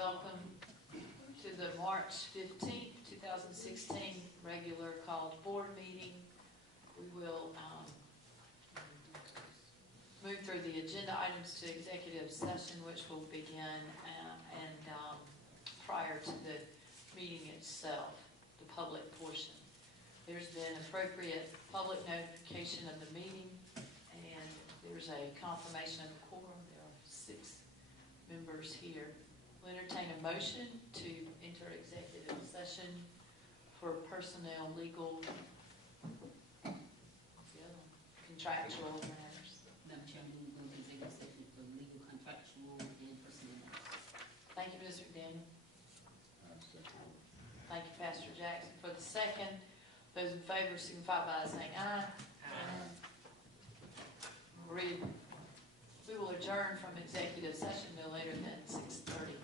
welcome to the March 15th, 2016 regular called board meeting. We will move through the agenda items to executive session, which will begin prior to the meeting itself, the public portion. There's been appropriate public notification of the meeting, and there's a confirmation of the quorum. There are 6 members here. We'll entertain a motion to enter executive session for personnel, legal, contractual matters. Madam Chairman, we will go into executive session for legal, contractual, and personnel matters. Thank you, Ms. McDaniel. Thank you, Pastor Jackson. For the second, those in favor signify by saying aye. Aye. We will adjourn from executive session no later than 6:30.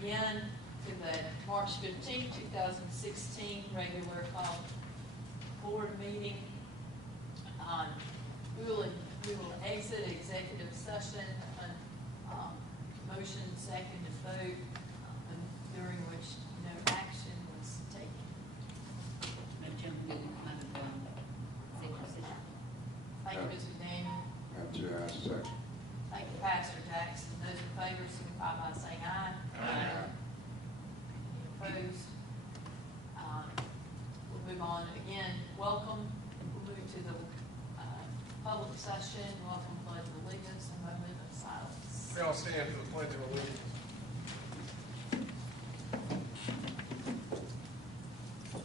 Again to the March 15, 2016 regular called board meeting. We will exit executive session, motion, second, and vote, during which no action was taken. Madam Chairman, we will come out of executive session. Thank you, Ms. McDaniel. Madam Chair, I second. Thank you, Pastor Jackson. Those in favor signify by saying aye. Aye. Any opposed? We'll move on. Again, welcome. We'll move to the public session. Welcome, pledge of allegiance, and moment of silence. We all stand for the pledge of allegiance.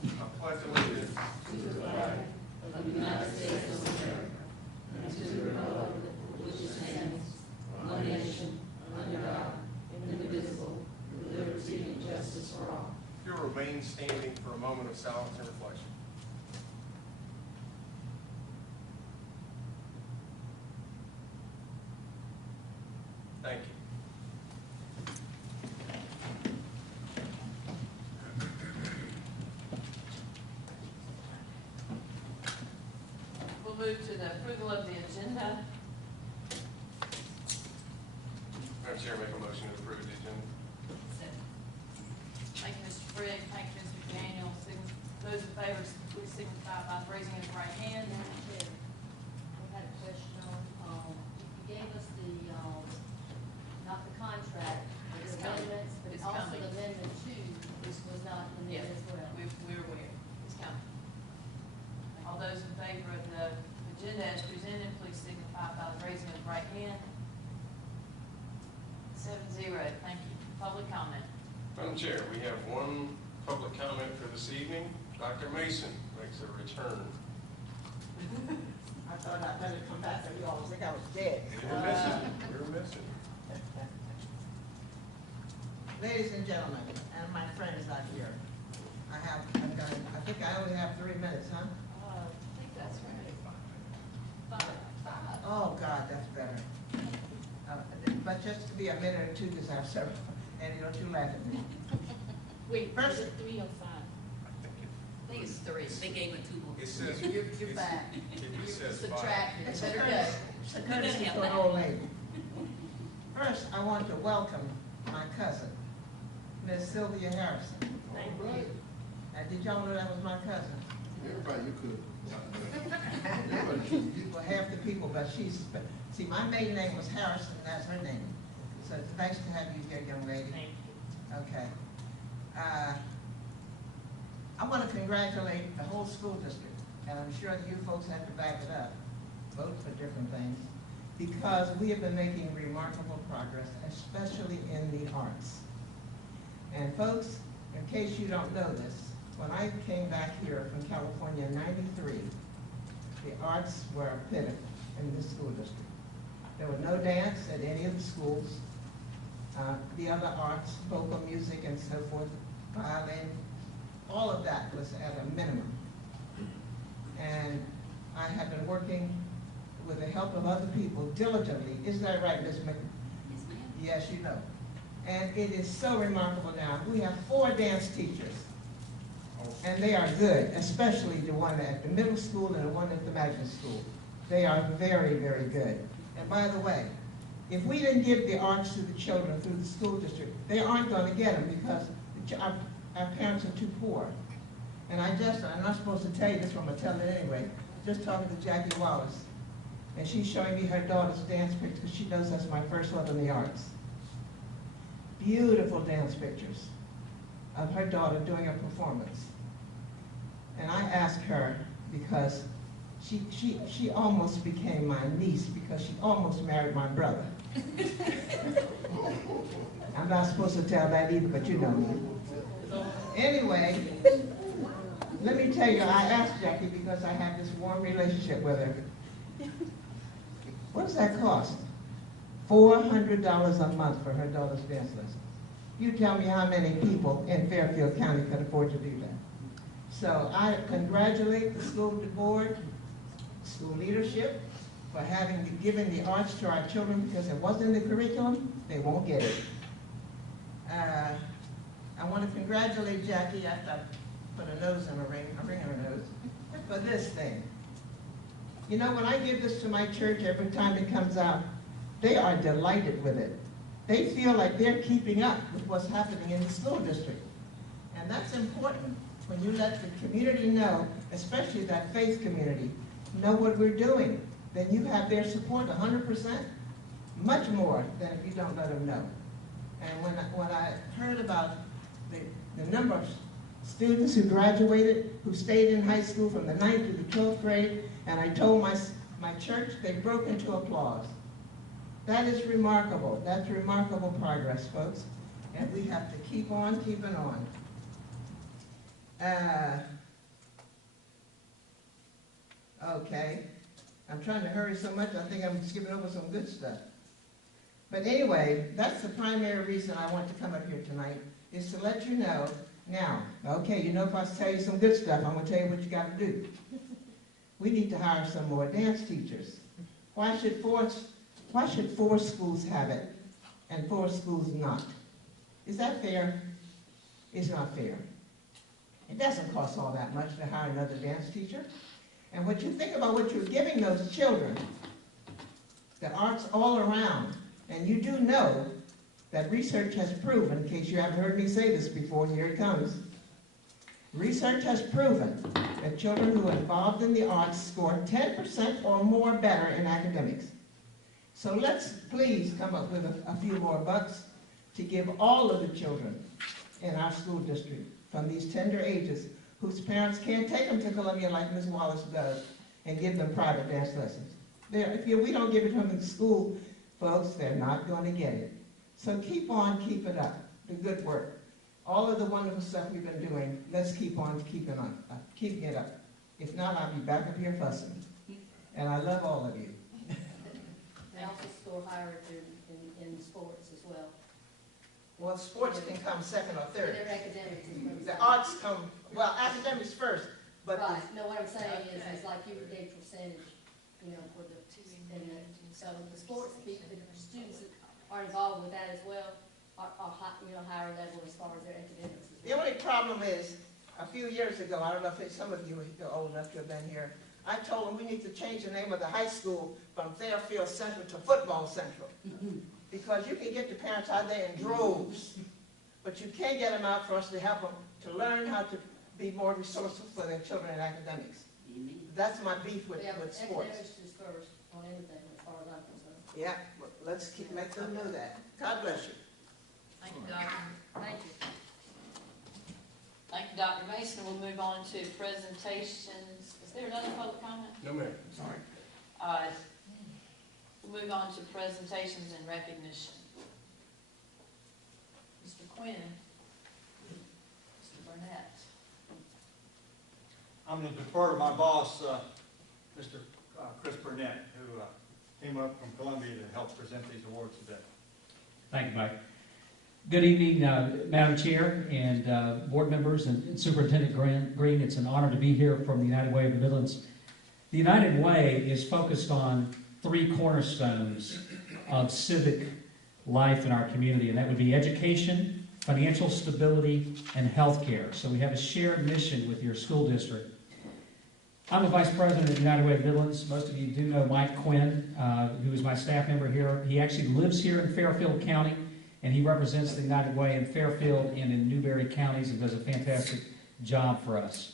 I pledge allegiance To the flag of the United States of America and to the republic which stands one nation under God, indivisible, with liberty and justice for all. If you'll remain standing for a moment of silence and reflection. Thank you. We'll move to the approval of the agenda. Madam Chair, make a motion to approve the agenda. Thank you, Mr. Brigg. Thank you, Ms. McDaniel. Those in favor, please signify by raising his right hand. Madam Chair, I had a question on, you gave us the, not the contract, but It's the coming. amendments, but It's also coming. the amendment two, which was not in there as well. We're aware. It's coming. All those in favor of the agenda as presented, please signify by raising his right hand. 7-0. Thank you. Public comment. Madam Chair, we have one public comment for this evening. Dr. Mason makes a return. I thought I'd better come back, so you all think I was dead. You're missing. You're missing. Ladies and gentlemen, and my friends out here, I think I only have 3 minutes, huh? I think that's right. 5. Oh, God, that's better. But just to be a minute or two, because I have several, and don't you laugh at me. Wait, First- 3 or 5? I think it's 3. They gave it 2 more. It says, You're back. it says 5. Subtracted. It's Better a go. courtesy, it's a courtesy for an old lady. First, I want to welcome my cousin, Miss Sylvia Harrison. Thank you. Did y'all know that was my cousin? Everybody you could. Well, half the people, but see, my maiden name was Harrison, that's her name. So it's nice to have you here, young lady. Thank you. Okay. I want to congratulate the whole school district, and I'm sure that you folks have to back it up, vote for different things, because we have been making remarkable progress, especially in the arts. And folks, in case you don't know this, when I came back here from California in '93, the arts were a pivot in this school district. There was no dance at any of the schools. The other arts, vocal music and so forth, violin, all of that was at a minimum. And I have been working with the help of other people diligently. Isn't that right, Ms. Mc? Yes, ma'am. Yes, you know. And it is so remarkable now. We have 4 dance teachers, and they are good, especially the one at the middle school and the one at the magnet school. They are very, very good. And by the way, if we didn't give the arts to the children through the school district, they aren't going to get them because our parents are too poor. And I'm not supposed to tell you this, but I'm going to tell it anyway. Just talking to Jackie Wallace, and she's showing me her daughter's dance pictures because she knows that's my first love in the arts. Beautiful dance pictures of her daughter doing a performance. And I asked her because she almost became my niece because she almost married my brother. I'm not supposed to tell that either, but you know me. Anyway, let me tell you, I asked Jackie because I have this warm relationship with her. What does that cost? $400 a month for her daughter's dance lesson. You tell me how many people in Fairfield County could afford to do that. So I congratulate the school board, school leadership, for giving the arts to our children because it wasn't in the curriculum, they won't get it. I want to congratulate Jackie after I put a ring in her nose, for this thing. You know, when I give this to my church every time it comes out, they are delighted with it. They feel like they're keeping up with what's happening in the school district. And that's important when you let the community know, especially that faith community, know what we're doing. Then you have their support 100%, much more than if you don't let them know. And when I heard about the number of students who graduated, who stayed in high school from the 9th to the 12th grade, and I told my church, they broke into applause. That is remarkable. That's remarkable progress, folks. And we have to keep on keeping on. Okay. I'm trying to hurry so much, I think I'm skipping over some good stuff. But anyway, that's the primary reason I want to come up here tonight, is to let you know, now, okay, you know if I tell you some good stuff, I'm going to tell you what you got to do. We need to hire some more dance teachers. Why should four schools have it and 4 schools not? Is that fair? It's not fair. It doesn't cost all that much to hire another dance teacher. And what you think about what you're giving those children, the arts all around, and you do know that research has proven, in case you haven't heard me say this before, here it comes. Research has proven that children who are involved in the arts score 10% or more better in academics. So let's please come up with a few more bucks to give all of the children in our school district from these tender ages whose parents can't take them to Columbia like Ms. Wallace does and give them private dance lessons. If we don't give it to them in school, folks, they're not going to get it. So keep on, keep it up, the good work. All of the wonderful stuff we've been doing, let's keep on keeping it up. If not, I'll be back up here fussing. And I love all of you. They also score higher in sports as well. Well, sports can come second or third. Their academics is what I'm The saying. arts come, well, academics first, but Right, no, what I'm saying is like you would get percentage, for the, so the sports, the students that are involved with that as well are higher level as far as their academics as the well. only problem is, a few years ago, I don't know if some of you are old enough to have been here, I told them we need to change the name of the high school from Fairfield Central to Football Central. Because you can get the parents out there in droves, but you can't get them out for us to help them to learn how to be more resourceful for their children in academics. That's my beef with sports. Academics is first on anything as far as I'm concerned. Yeah, but let's make them know that. God bless you. Thank you, Dr. Thank you. Thank you, Dr. Mason. We'll move on to presentations. Is there another public comment? No, ma'am. Sorry. We'll move on to presentations and recognition. Mr. Quinn, Mr. Burnett. I'm going to defer to my boss, Mr. Chris Burnett, who came up from Columbia to help present these awards today. Thank you, Mike. Good evening, Madam Chair and board members and Superintendent Green. It's an honor to be here from the United Way of the Midlands. The United Way is focused on three cornerstones of civic life in our community, and that would be education, financial stability, and health care. So we have a shared mission with your school district. I'm the Vice President of the United Way of the Midlands. Most of you do know Mike Quinn, who is my staff member here. He actually lives here in Fairfield County, and he represents the United Way in Fairfield and in Newberry counties and does a fantastic job for us.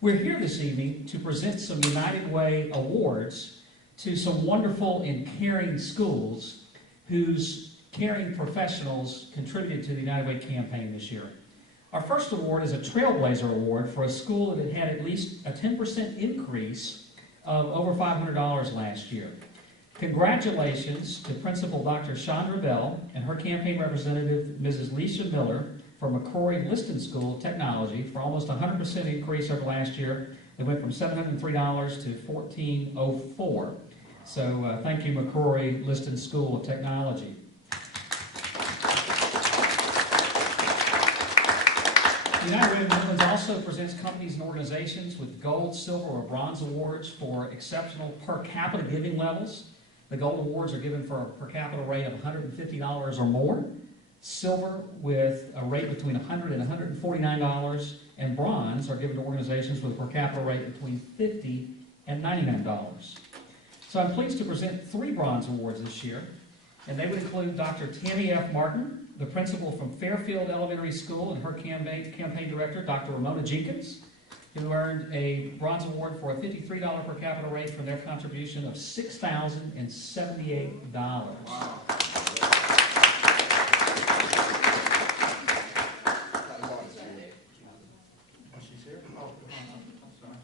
We're here this evening to present some United Way awards to some wonderful and caring schools whose caring professionals contributed to the United Way campaign this year. Our first award is a Trailblazer Award for a school that had at least a 10% increase of over $500 last year. Congratulations to Principal Dr. Chandra Bell and her campaign representative, Mrs. Leisha Miller, from McCrory Liston School of Technology for almost a 100% increase over last year. It went from $703 to $1,404. So thank you, McCrory Liston School of Technology. The United Way of the Midlands also presents companies and organizations with gold, silver, or bronze awards for exceptional per capita giving levels. The gold awards are given for a per capita rate of $150 or more, silver with a rate between $100 and $149, and bronze are given to organizations with a per capita rate between $50 and $99. So I'm pleased to present 3 bronze awards this year, and they would include Dr. Tammy F. Martin, the principal from Fairfield Elementary School, and her campaign director, Dr. Ramona Jenkins, who earned a bronze award for a $53 per capita rate for their contribution of $6,078. Wow. She's here? Oh, I'm sorry.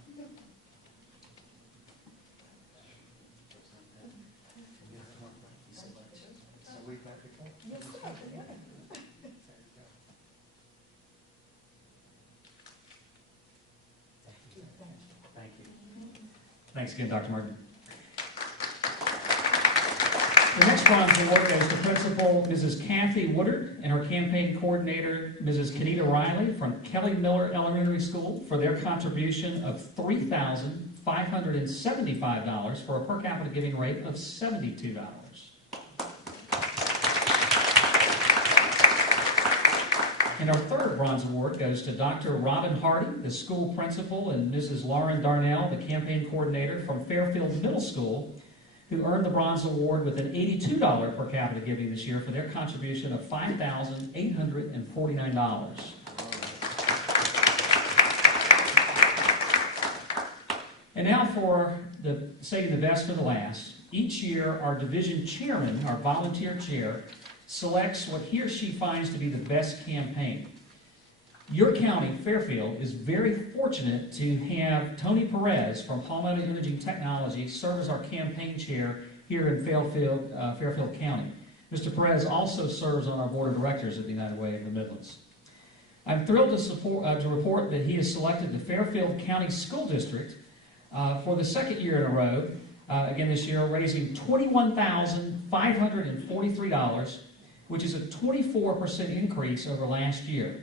Thank you. Thanks again, Dr. Martin. The next bronze award goes to Principal Mrs. Kathy Woodard and her campaign coordinator, Mrs. Kenita Riley from Kelly Miller Elementary School for their contribution of $3,575 for a per capita giving rate of $72. And our third bronze award goes to Dr. Robin Hardy, the school principal, and Mrs. Lauren Darnell, the campaign coordinator from Fairfield Middle School, who earned the bronze award with an $82 per capita giving this year for their contribution of $5,849. And now for saving the best for the last. Each year, our division chairman, our volunteer chair, selects what he or she finds to be the best campaign. Your county, Fairfield, is very fortunate to have Tony Perez from Palmetto Imaging Technology serve as our campaign chair here in Fairfield County. Mr. Perez also serves on our board of directors at the United Way of the Midlands. I'm thrilled to report that he has selected the Fairfield County School District for the second year in a row, again this year, raising $21,543, which is a 24% increase over last year.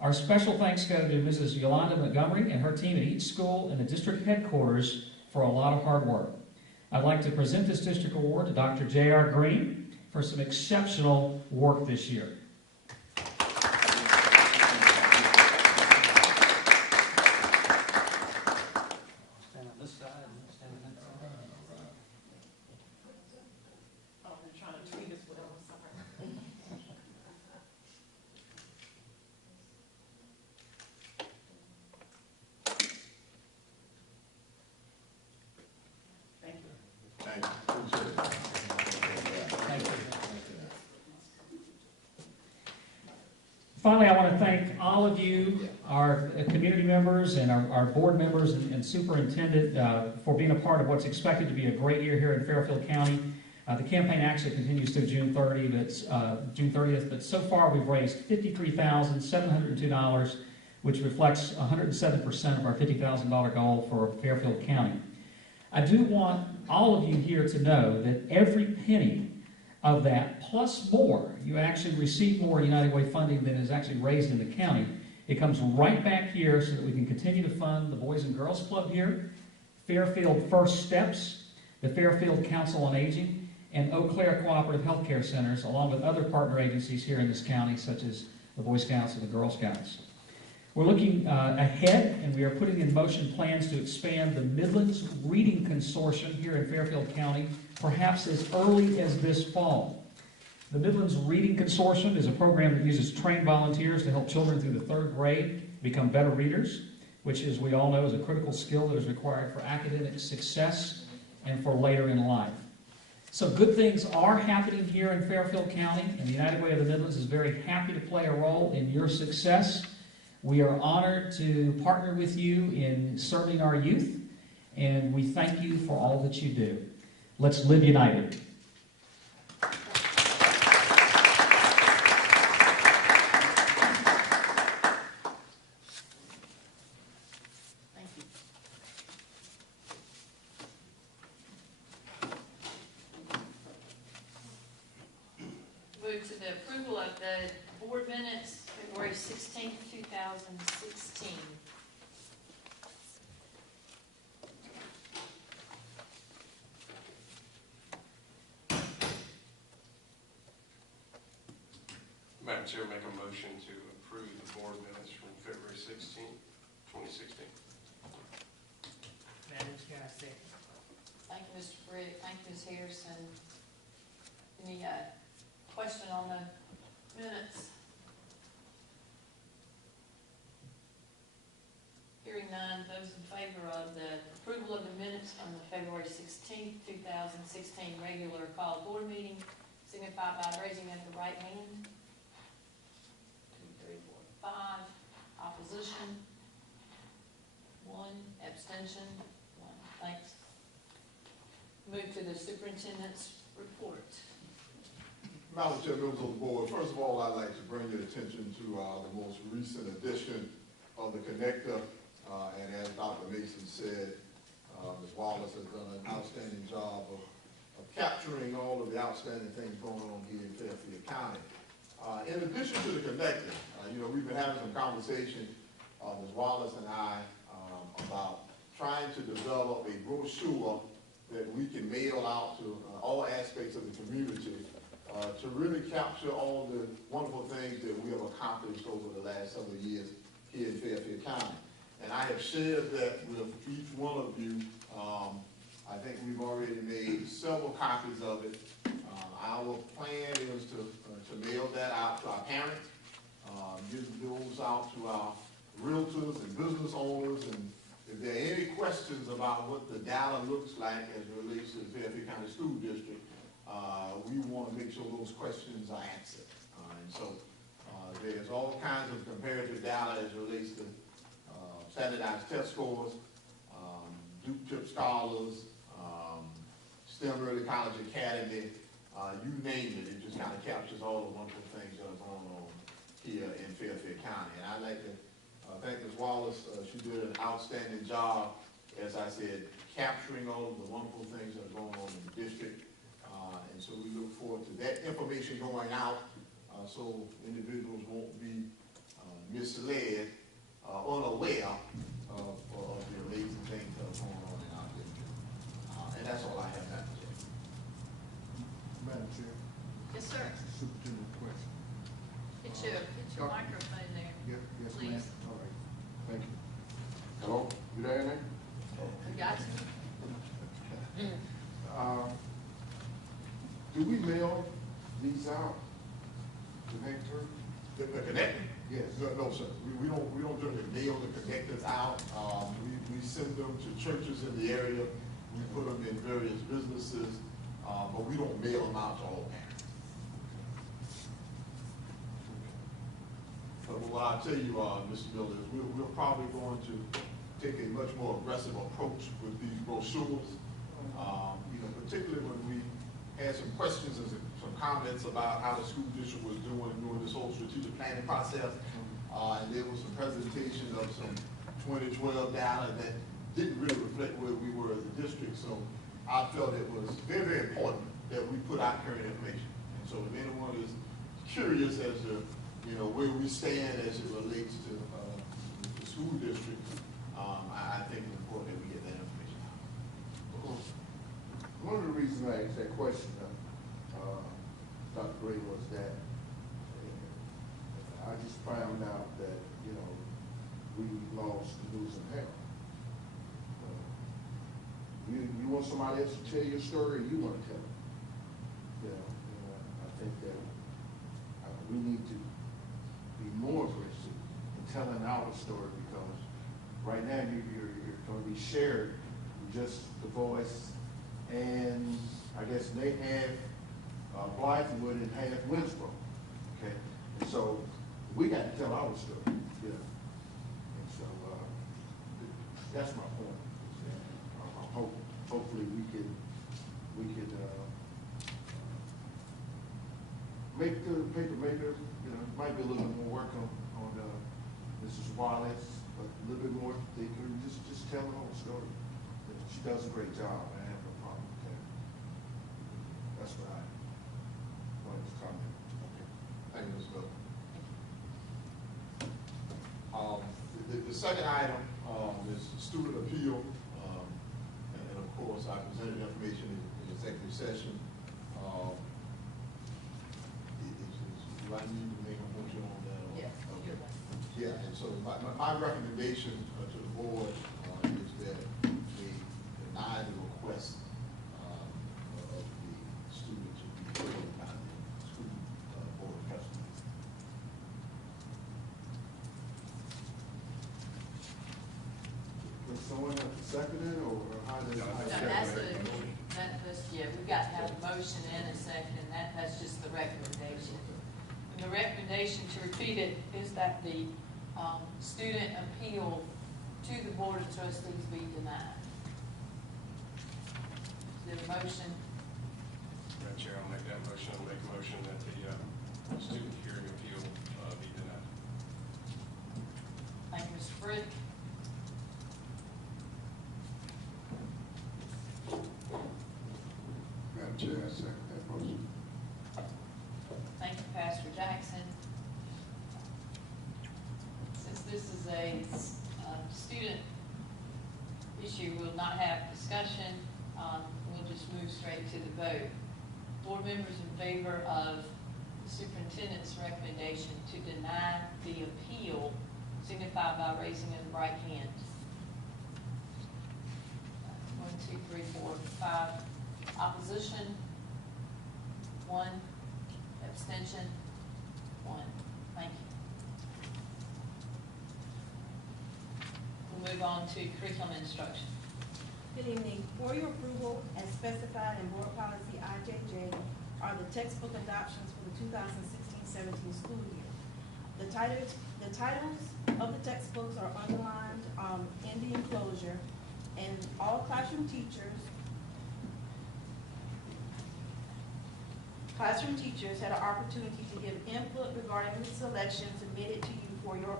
Our special thanks go to Mrs. Yolanda Montgomery and her team at each school and the district headquarters for a lot of hard work. I'd like to present this district award to Dr. J.R. Green for some exceptional work this year. Stand on this side and stand on that side. Oh, they're trying to tweet us with it, I'm sorry. Thank you. Thank you. Appreciate it. Thank you. Finally, I want to thank all of you, our community members and our board members and superintendent for being a part of what's expected to be a great year here in Fairfield County. The campaign actually continues through June 30th, but so far we've raised $53,702, which reflects 107% of our $50,000 goal for Fairfield County. I do want all of you here to know that every penny of that, plus more, you actually receive more United Way funding than is actually raised in the county. It comes right back here so that we can continue to fund the Boys and Girls Club here, Fairfield First Steps, the Fairfield Council on Aging, and Eau Claire Cooperative Healthcare Centers, along with other partner agencies here in this county, such as the Boy Scouts and the Girl Scouts. We're looking ahead, and we are putting in motion plans to expand the Midlands Reading Consortium here in Fairfield County, perhaps as early as this fall. The Midlands Reading Consortium is a program that uses trained volunteers to help children through the 3rd grade become better readers, which, as we all know, is a critical skill that is required for academic success and for later in life. So good things are happening here in Fairfield County, and the United Way of the Midlands is very happy to play a role in your success. We are honored to partner with you in serving our youth, and we thank you for all that you do. Let's live united. Thank you. Move to the approval of the board minutes, February 16th, 2016. Madam Chair, make a motion to approve the board minutes from February 16th, 2016. Madam Chair, I second. Thank you, Mr. Britt. Thank you, Ms. Harrison. Any question on the minutes? Hearing none, those in favor of the approval of the minutes from the February 16th, 2016 regular call board meeting, signify by raising of the right hand. 2, 3, 4, 5. Opposition? 1. Abstention? 1. Thanks. Move to the superintendent's report. Madam Chair, members of the board, first of all, I'd like to bring your attention to the most recent edition of the Connector. And as Dr. Mason said, Ms. Wallace has done an outstanding job of capturing all of the outstanding things going on here in Fairfield County. In addition to the Connector, we've been having some conversation, Ms. Wallace and I, about trying to develop a brochure that we can mail out to all aspects of the community to really capture all the wonderful things that we have accomplished over the last several years here in Fairfield County. And I have shared that with each one of you. I think we've already made several copies of it. Our plan is to mail that out to our parents, give those out to our realtors and business owners, and if there are any questions questions about what the data looks like as it relates to the Fairfield County School District, we want to make sure those questions are answered. And so there's all kinds of comparative data as it relates to standardized test scores, Duke Trip Scholars, STEM Early College Academy, you name it. It just kind of captures all the wonderful things that are going on here in Fairfield County. And I'd like to thank Ms. Wallace. She did an outstanding job, as I said, capturing all of the wonderful things that are going on in the district. And so we look forward to that information going out so individuals won't be misled, unaware of the amazing things that are going on in our district. And that's all I have, Madam Chair. Madam Chair, Yes, sir. superintendent question. Get your microphone there. Yes, Please. ma'am. All right, thank you. Hello, you there, Nick? We got you. Do we mail these out to Nectar? The connector? Yes. No, sir. We don't generally mail the connectors out. We send them to churches in the area. We put them in various businesses, but we don't mail them out to all parents. But what I'll tell you, Mr. Miller, is we're probably going to take a much more aggressive approach with these brochures. Particularly when we had some questions and some comments about how the school district was doing during this whole strategic planning process. And there was some presentation of some 2012 data that didn't really reflect where we were as a district. So I felt it was very, very important that we put out current information. And so if anyone is curious as to, where we stand as it relates to the school district, I think it's important that we get that information out. One of the reasons I asked that question, Dr. Gray, was that I just found out that, we lost News and Herald. You want somebody else to tell your story, or you want to tell it? I think that we need to be more aggressive in telling our story, because right now you're going to be shared with just the Voice, and I guess they have Blythewood and have Winsboro, okay? And so we got to tell our story, And so that's my point. Hopefully we could make the paper maker, might be a little bit more work on Mrs. Wallace, but a little bit more, they could just tell the whole story. She does a great job, I have no problem with that. That's what I wanted to comment. Okay. Thank you, Ms. Miller. The second item is student appeal. And of course, I presented information in executive session. Do I need to make a motion on that? Yes. Okay. Yeah, and so my recommendation to the board is that we deny the request of the student to be put on the school board of trustees. Does someone have to second it, or how does No, we've got to have a motion and a second, and that's just the recommendation. And the recommendation, to repeat it, is that the student appeal to the Board of Trustees be denied. Is there a motion? Madam Chair, I'll make that motion. I'll make a motion that the student hearing appeal be denied. Thank you, Mr. Frick. Madam Chair, I second that motion. Thank you, Pastor Jackson. Since this is a student issue, we'll not have discussion. We'll just move straight to the vote. Board members in favor of the superintendent's recommendation to deny the appeal signify by raising the right hand. 1, 2, 3, 4, 5. Opposition? 1. Abstention? 1. Thank you. We'll move on to curriculum instruction. Good evening. For your approval, as specified in Board Policy IJJ, are the textbook adoptions for the 2016-17 school year. The titles of the textbooks are underlined in the enclosure, and all classroom teachers had an opportunity to give input regarding the selection submitted to you for your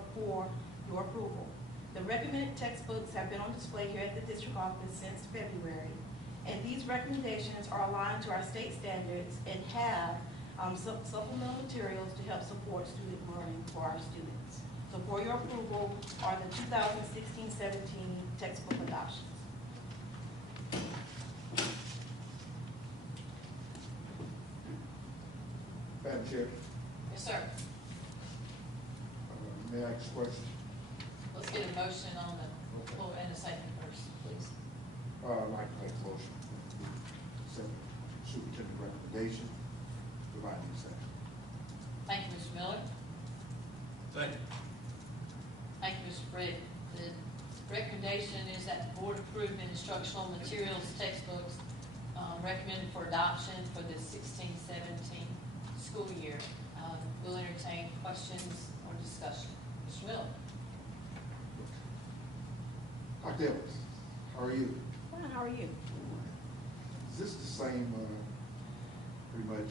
approval. The recommended textbooks have been on display here at the district office since February, and these recommendations are aligned to our state standards and have supplemental materials to help support student learning for our students. So for your approval are the 2016-17 textbook adoptions. Madam Chair, Yes, sir. may I ask a question? Let's get a motion on the floor and a second first, please. I'd like to make a motion to accept the superintendent recommendation, providing a second. Thank you, Mr. Miller. Second. Thank you, Mr. Britt. The recommendation is that the board approve the instructional materials textbooks recommended for adoption for the 16-17 school year. We'll entertain questions or discussion. Mr. Miller. Dr. Evans, how are you? Fine, how are you? Is this the same, pretty much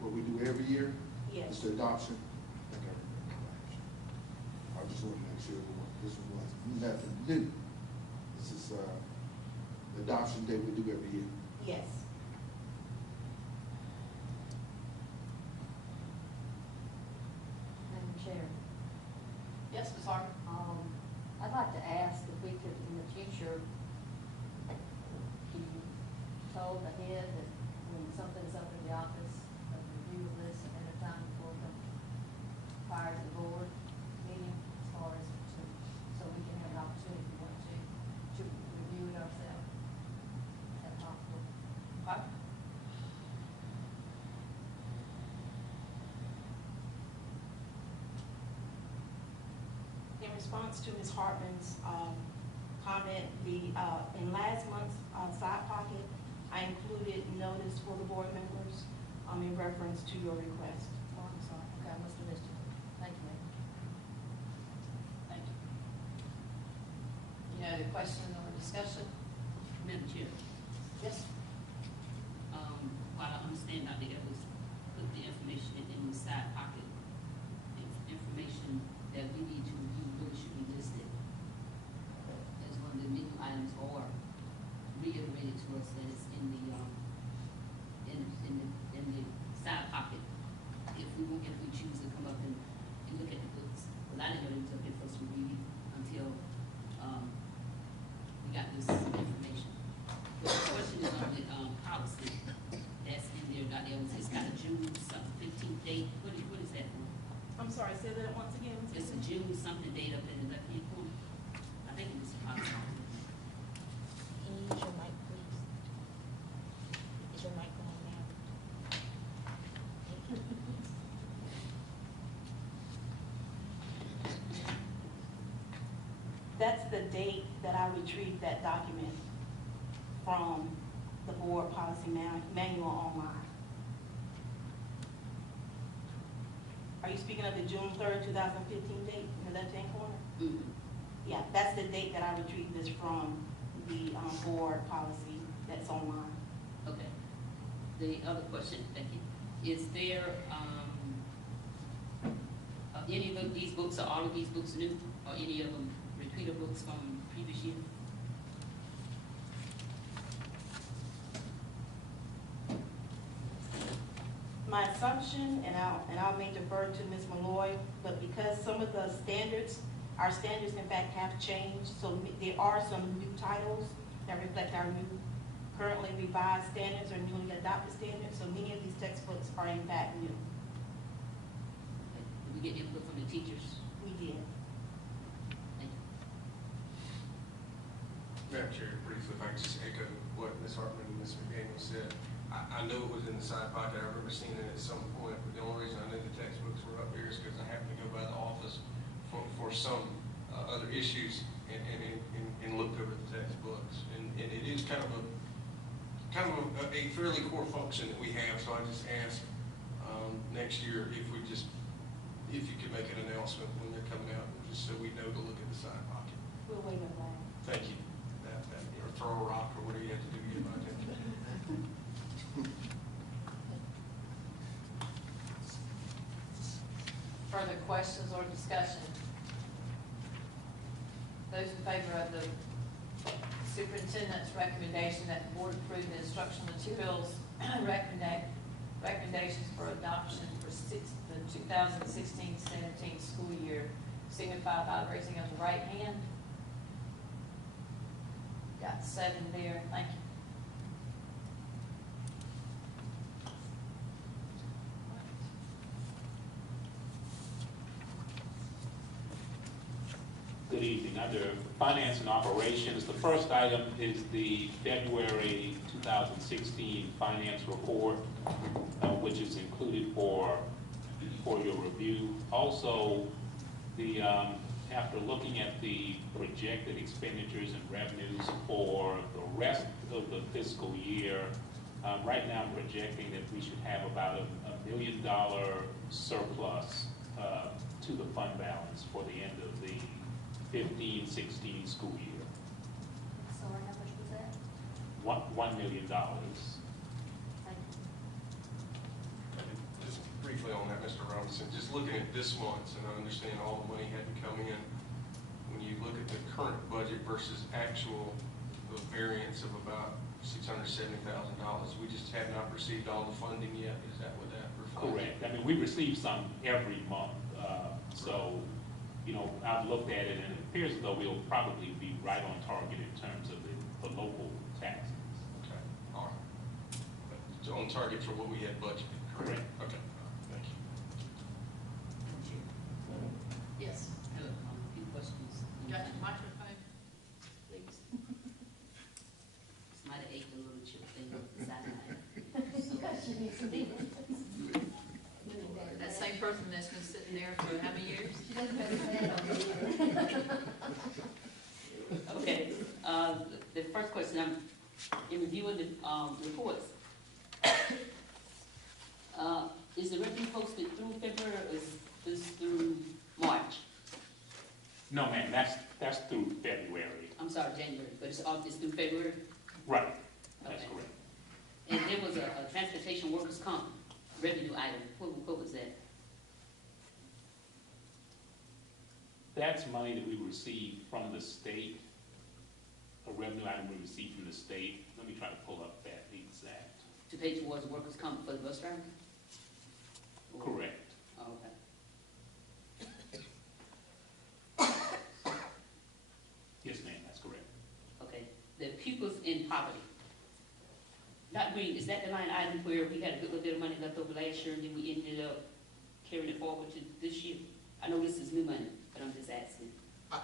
what we do every year? Yes. It's the adoption? I think I remember last year. I just wanted to make sure this one was nothing new. This is, the adoption that we do every year. Yes. Madam Chair, Yes, Ms. Harper. I'd like to ask if we could, in the future, be told ahead that when something's up in the office, of review of this ahead of time before the, prior to the board meeting, as far as to, so we can have an opportunity if we want to review it ourselves. Is that possible? Okay. In response to Ms. Hartman's comment, in last month's side pocket, I included notice for the board members in reference to your request. Oh, I'm sorry. Okay, I must have missed it. Thank you, ma'am. Thank you. Any other question or discussion? Madam Chair, Yes. while I understand Dr. Evans put the information in the side pocket, the information that we need to review really should be listed as one of the menu items or reiterated to us that it's in the side pocket. If we choose to come up and look at the books, but I didn't know it was up there for us to review until we got this information. The question is on the policy that's in there, Dr. Evans. It's got a June 15th date. What is that for? I'm sorry, say that once again. It's a June something date up in the left-hand corner. I think it was the policy. Can you use your mic, please? Is your mic on now? That's the date that I retrieved that document from the board policy manual online. Are you speaking of the June 3rd, 2015 date in the left-hand corner? Mm-hmm. Yeah, that's the date that I retrieved this from the board policy that's online. Okay. The other question, thank you, is there, any of these books, or all of these books new, or any of them repeater books from previous year? My assumption, and I may defer to Ms. Malloy, but because some of the standards, our standards in fact have changed, so there are some new titles that reflect our new, currently revised standards or newly adopted standards, so many of these textbooks are in fact new. Okay. Did we get input from the teachers? We did. Thank you. Madam Chair, briefly, if I could just echo what Ms. Hartman and Ms. McDaniel said. I know it was in the side pocket. I remember seeing it at some point, but the only reason I knew the textbooks were up here is because I happened to go by the office for some other issues and looked over the textbooks. And it is kind of a fairly core function that we have, so I just ask, next year if you could make an announcement when they're coming out, just so we know to look at the side pocket. We'll wait on that. Thank you. Or throw a rock, or whatever you have to do to get my attention. Further questions or discussion? Those in favor of the superintendent's recommendation that the board approve the instructional materials recommendations for adoption for the 2016-17 school year, signify by raising of the right hand. Got 7 there, thank you. Good evening. Under Finance and Operations, the first item is the February 2016 Finance Report, which is included for your review. Also, after looking at the projected expenditures and revenues for the rest of the fiscal year, right now I'm projecting that we should have about $1 million surplus to the fund balance for the end of the 15-16 school year. Sorry, how much was that? $1 million. Thank you. Just briefly on that, Mr. Robinson, just looking at this month's, and I understand all the money had to come in. When you look at the current budget versus actual, the variance of about $670,000, we just have not received all the funding yet. Is that what that reflects? Correct. I mean, we receive some every month. So, you know, I've looked at it and it appears as though we'll probably be right on target in terms of the local taxes. Okay, all right. So on target for what we had budgeted, correct? Okay, thank you. Yes, I have a few questions. You got your microphone? Please. Somebody ate the little chip thing off the side. That same person that's been sitting there for how many years? She doesn't have her hand on it. Okay, the first question, I'm in reviewing the reports. Is the revenue posted through February or is this through March? No, ma'am, that's through February. I'm sorry, January, but it's through February? Right, that's Okay. correct. And there was a transportation workers' comp revenue item. What was that? That's money that we received from the state, a revenue item we received from the state. Let me try to pull up that exact. To pay towards workers' comp for the bus driver? Correct. Oh, okay. Yes, ma'am, that's correct. Okay. The pupils in poverty. Not Green, is that the line item where we had a good little bit of money left over last year and then we ended up carrying it forward to this year? I know this is new money, but I'm just asking. I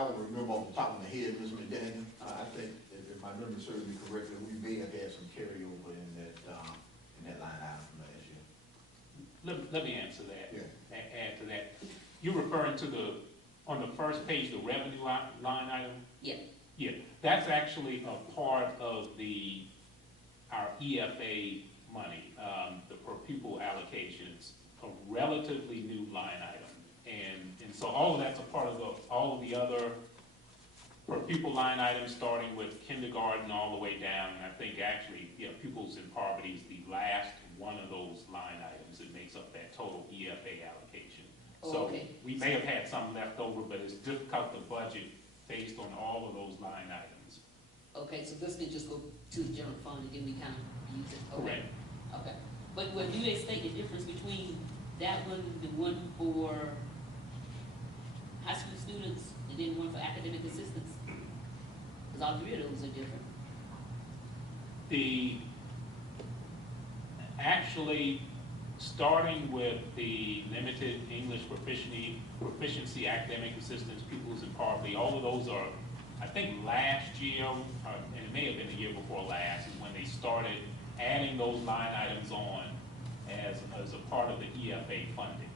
don't remember off the top of my head, Ms. McDaniel. I think if my memory serves me correctly, we may have had some carryover in that line item from last year. Let me answer that. Yeah. Add to that. You're referring to on the first page, the revenue line item? Yeah. Yeah, that's actually a part of our EFA money, the per pupil allocations, a relatively new line item. And so all of that's a part of all of the other per pupil line items, starting with kindergarten all the way down. And I think actually, pupils in poverty is the last one of those line items that makes up that total EFA allocation. So we may have had some left over, but it's difficult to budget based on all of those line items. Okay, so this can just go to the general fund and then we kind of use it? Okay. Correct. Okay. But do they state the difference between that one, the one for high school students, and then one for academic assistance? Because all three of those are different. Actually, starting with the limited English proficiency academic assistance, pupils in poverty, all of those are, I think last year, and it may have been the year before last, is when they started adding those line items on as a part of the EFA funding.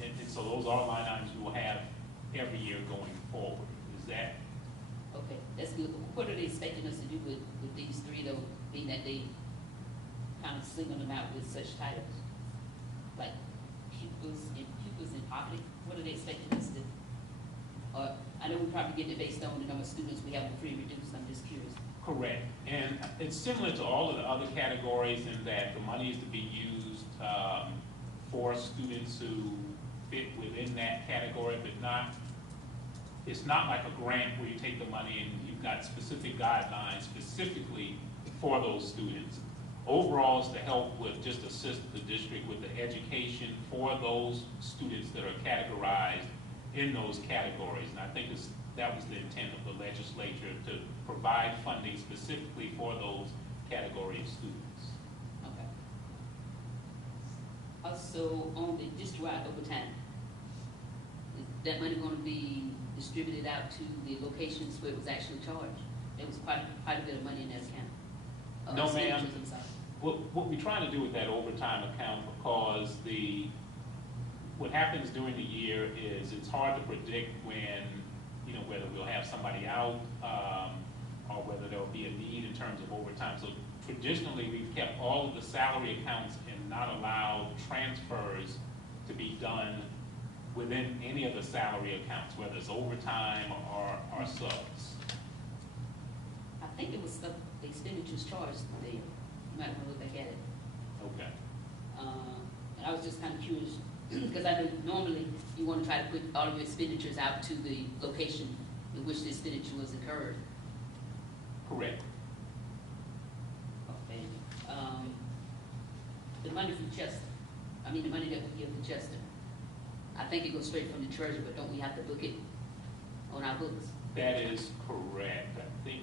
And so those are line items we will have every year going forward. Is that? Okay. That's good. What are they expecting us to do with these three though, being that they kind of single them out with such titles? Like pupils in poverty, what are they expecting us to? I know we probably get it based on the number of students we have in free reduced, I'm just curious. Correct. And it's similar to all of the other categories in that the money is to be used for students who fit within that category, but it's not like a grant where you take the money and you've got specific guidelines specifically for those students. Overall, is to help with, just assist the district with the education for those students that are categorized in those categories. And I think that was the intent of the legislature, to provide funding specifically for those category of students. Okay. Also, on the district-wide overtime, is that money going to be distributed out to the locations where it was actually charged? There was quite a bit of money in that account. No, ma'am. I'm sorry. What we're trying to do with that overtime account, because what happens during the year is it's hard to predict when, whether we'll have somebody out or whether there'll be a need in terms of overtime. So traditionally, we've kept all of the salary accounts and not allowed transfers to be done within any of the salary accounts, whether it's overtime or subs. I think it was the expenditures charged there. You might want to look back at it. Okay. And I was just kind of curious, because I know normally you want to try to put all of your expenditures out to the location in which the expenditure was incurred. Correct. Okay. The money from Chester, the money that we give to Chester, I think it goes straight from the treasurer, but don't we have to book it on our books? That is correct. I think,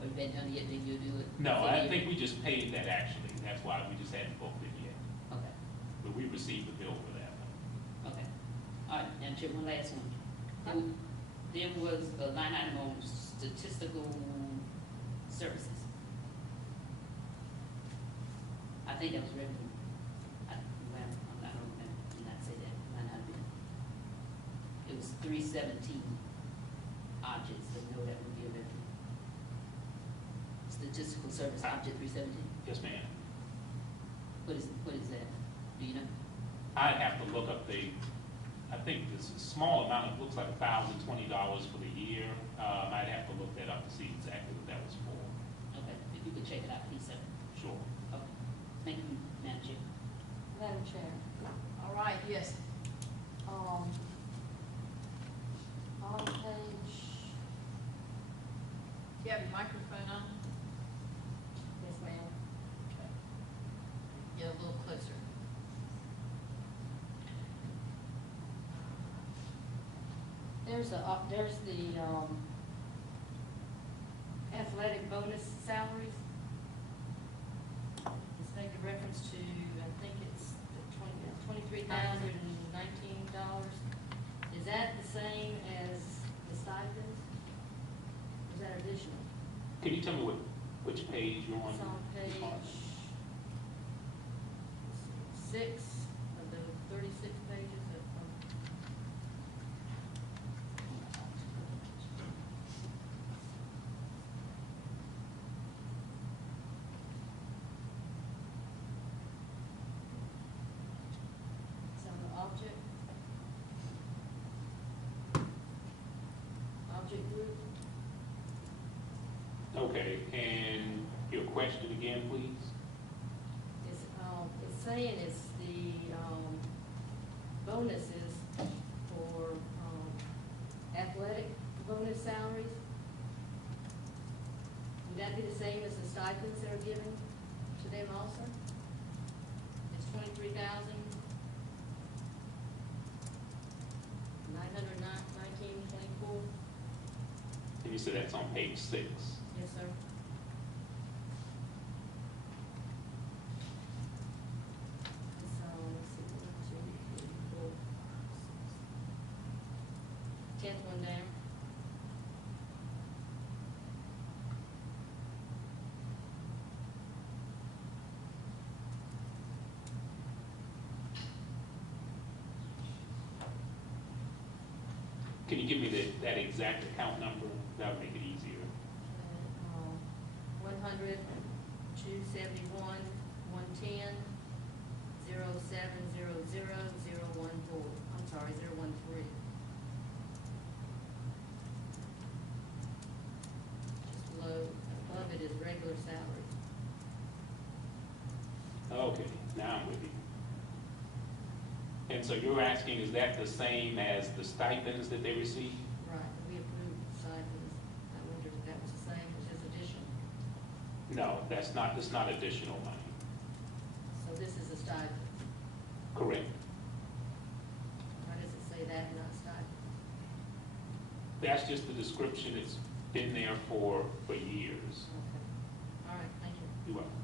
Or you been done yet, then you'll do it? no, I think we just paid that actually. That's why we just hadn't booked it yet. Okay, But we received the bill for that one. okay. All right, now, Chair, one last one. There was a line item on statistical services. I think that was revenue. I don't remember, did not say that, might not have been. It was 317 objects, so no, that would be a revenue. Statistical service object 317. Yes, ma'am. What is that? Do you know? I'd have to look up I think it's a small amount, it looks like $1,020 for the year. I'd have to look that up to see exactly what that was for. Okay, if you could check it out, please, sir. Sure. Okay, thank you, Madam Chair. Madam Chair, All right, yes. on page, You have your microphone on? yes, ma'am. Okay. Get a little closer. There's the athletic bonus salaries. It's making reference to, I think it's $23,019. Is that the same as the stipends? Is that additional? Can you tell me which page you're on? It's on page 6 of the 36 pages of. It's on the object group. Okay, and your question again, please? It's saying it's the bonuses for athletic bonus salaries. Would that be the same as the stipends that are given to them also? It's $23,919.24. And you said that's on page 6. Yes, sir. So, let's see, 1, 2, 3, 4, 6. 10th one down. Can you give me that exact account number? That would make it easier. 100, 271, 110, 0700 014. I'm sorry, 013. Just below, above it is regular salary. Okay, now I'm with you. And so you're asking, is that the same as the stipends that they receive? Right, we approved stipends. I wondered if that was the same, which is additional. No, that's not additional money. So this is a stipend. Correct. Why does it say that and not stipend? That's just the description. It's been there for years. Okay. All right, thank you. You're welcome.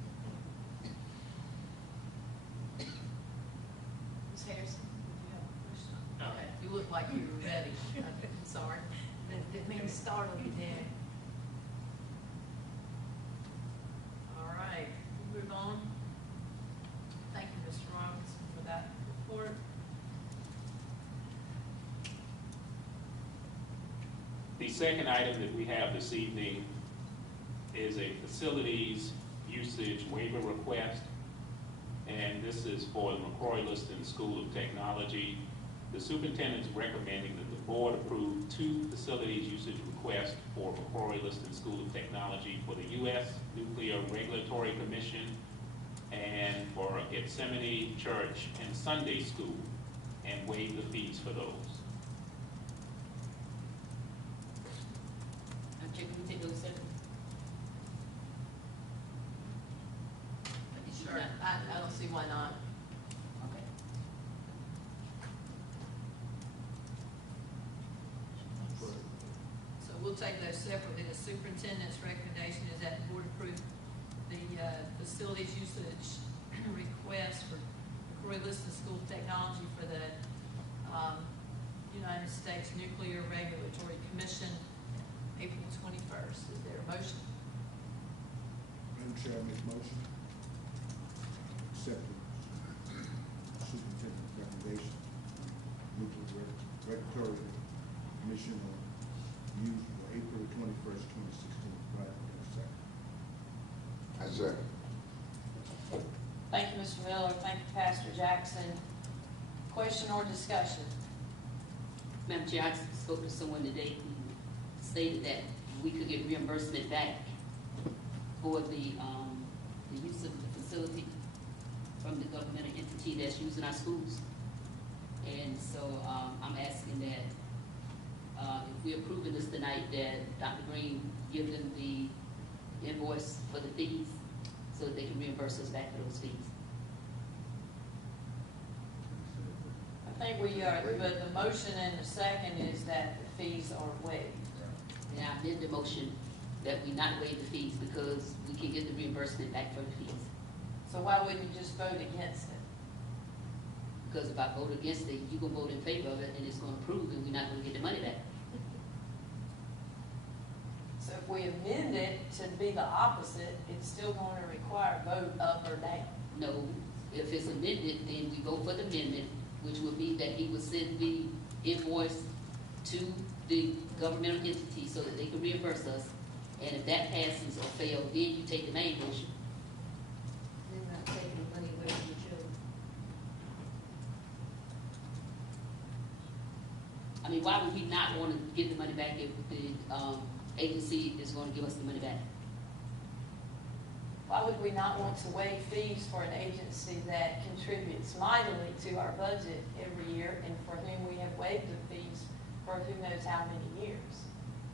Ms. Harrison, do you have a question? Okay, you look like you were ready. I'm sorry. Didn't mean to startle you there. All right, move on. Thank you, Mr. Robinson, for that report. The second item that we have this evening is a facilities usage waiver request. And this is for the McCrory-Liston School of Technology. The superintendent is recommending that the board approve 2 facilities usage requests for McCrory-Liston School of Technology for the U.S. Nuclear Regulatory Commission and for Gethsemane Church and Sunday School, and waive the fees for those. Can we take those separately? Sure, I don't see why not. Okay. So we'll take those separately. The superintendent's recommendation is that the board approve the facilities usage request for McCrory-Liston School of Technology for the United States Nuclear Regulatory Commission, April 21st. Is there a motion? Madam Chair, I make a motion. Accept the superintendent's recommendation. Nuclear Regulatory Commission used for April 21st, 2016. Right, second. I second. Thank you, Mr. Miller. Thank you, Pastor Jackson. Question or discussion? Madam Chair, I spoke to someone today who stated that we could get reimbursement back for the use of the facility from the governmental entity that's using our schools. And so I'm asking that if we're approving this tonight, that Dr. Green give them the invoice for the fees so that they can reimburse us back for those fees. I think we are, but the motion and the second is that the fees are waived. And I did the motion that we not waive the fees because we can get the reimbursement back for the fees. So why wouldn't you just vote against it? Because if I vote against it, you can vote in favor of it and it's gonna approve and we're not gonna get the money back. So if we amend it to be the opposite, it's still going to require a vote up or down. No, if it's amended, then we vote for the amendment, which would be that he would send the invoice to the governmental entity so that they can reimburse us. And if that passes or fails, then you take the main motion. They're not taking the money away from the children. I mean, why would we not want to get the money back if the agency is going to give us the money back? Why would we not want to waive fees for an agency that contributes mightily to our budget every year and for whom we have waived the fees for who knows how many years?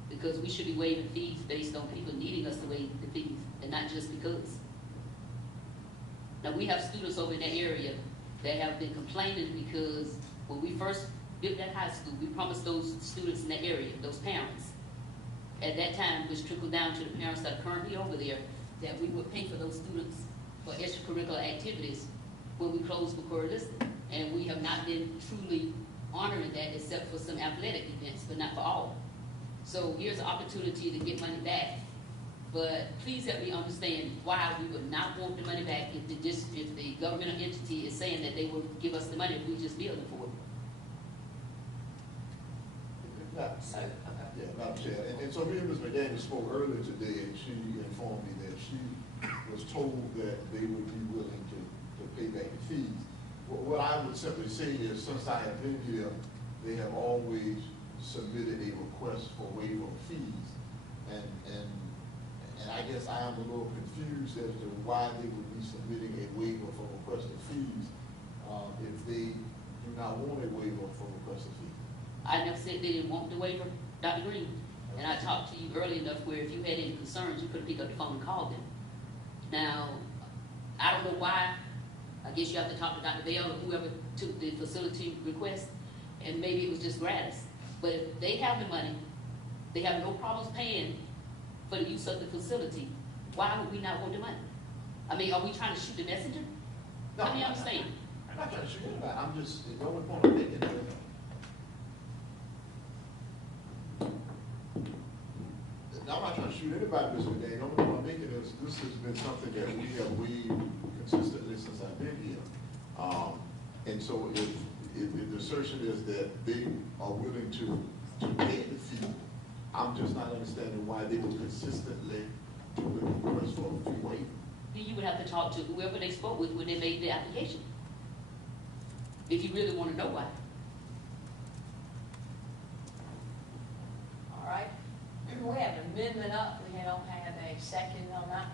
Because we should be waiving fees based on people needing us to waive the fees and not just because. Now, we have students over in that area that have been complaining because when we first built that high school, we promised those students in that area, those parents, at that time, which trickled down to the parents that are currently over there, that we would pay for those students for extracurricular activities when we closed McCrory-Liston. And we have not been truly honoring that except for some athletic events, but not for all. So here's an opportunity to get money back. But please help me understand why we would not want the money back if the governmental entity is saying that they will give us the money if we just bill them for it. Yeah. So, okay. Yeah, Madam Chair, and so me and Ms. McDaniel spoke earlier today, and she informed me that she was told that they would be willing to pay back the fees. What I would simply say is, since I have been here, they have always submitted a request for waiver of fees. And I guess I am a little confused as to why they would be submitting a waiver for requested fees, if they do not want a waiver for requested fees. I never said they didn't want the waiver, Dr. Green. And I talked to you early enough where if you had any concerns, you could have picked up the phone and called them. Now, I don't know why. I guess you have to talk to Dr. Bell or whoever took the facility request, and maybe it was just gratis. But if they have the money, they have no problems paying for the use of the facility, why would we not want the money? I mean, are we trying to shoot the messenger? No, Let me understand. I'm not trying to shoot anybody, I'm just, the only point I'm making is, I'm not trying to shoot anybody, Mr. McDaniel. The only point I'm making is, this has been something that we have waived consistently since I've been here. And so if the assertion is that they are willing to pay the fee, I'm just not understanding why they would consistently do the request for a fee waiver. Then you would have to talk to whoever they spoke with when they made the application. If you really want to know why. All right. We have an amendment up. We don't have a second on that.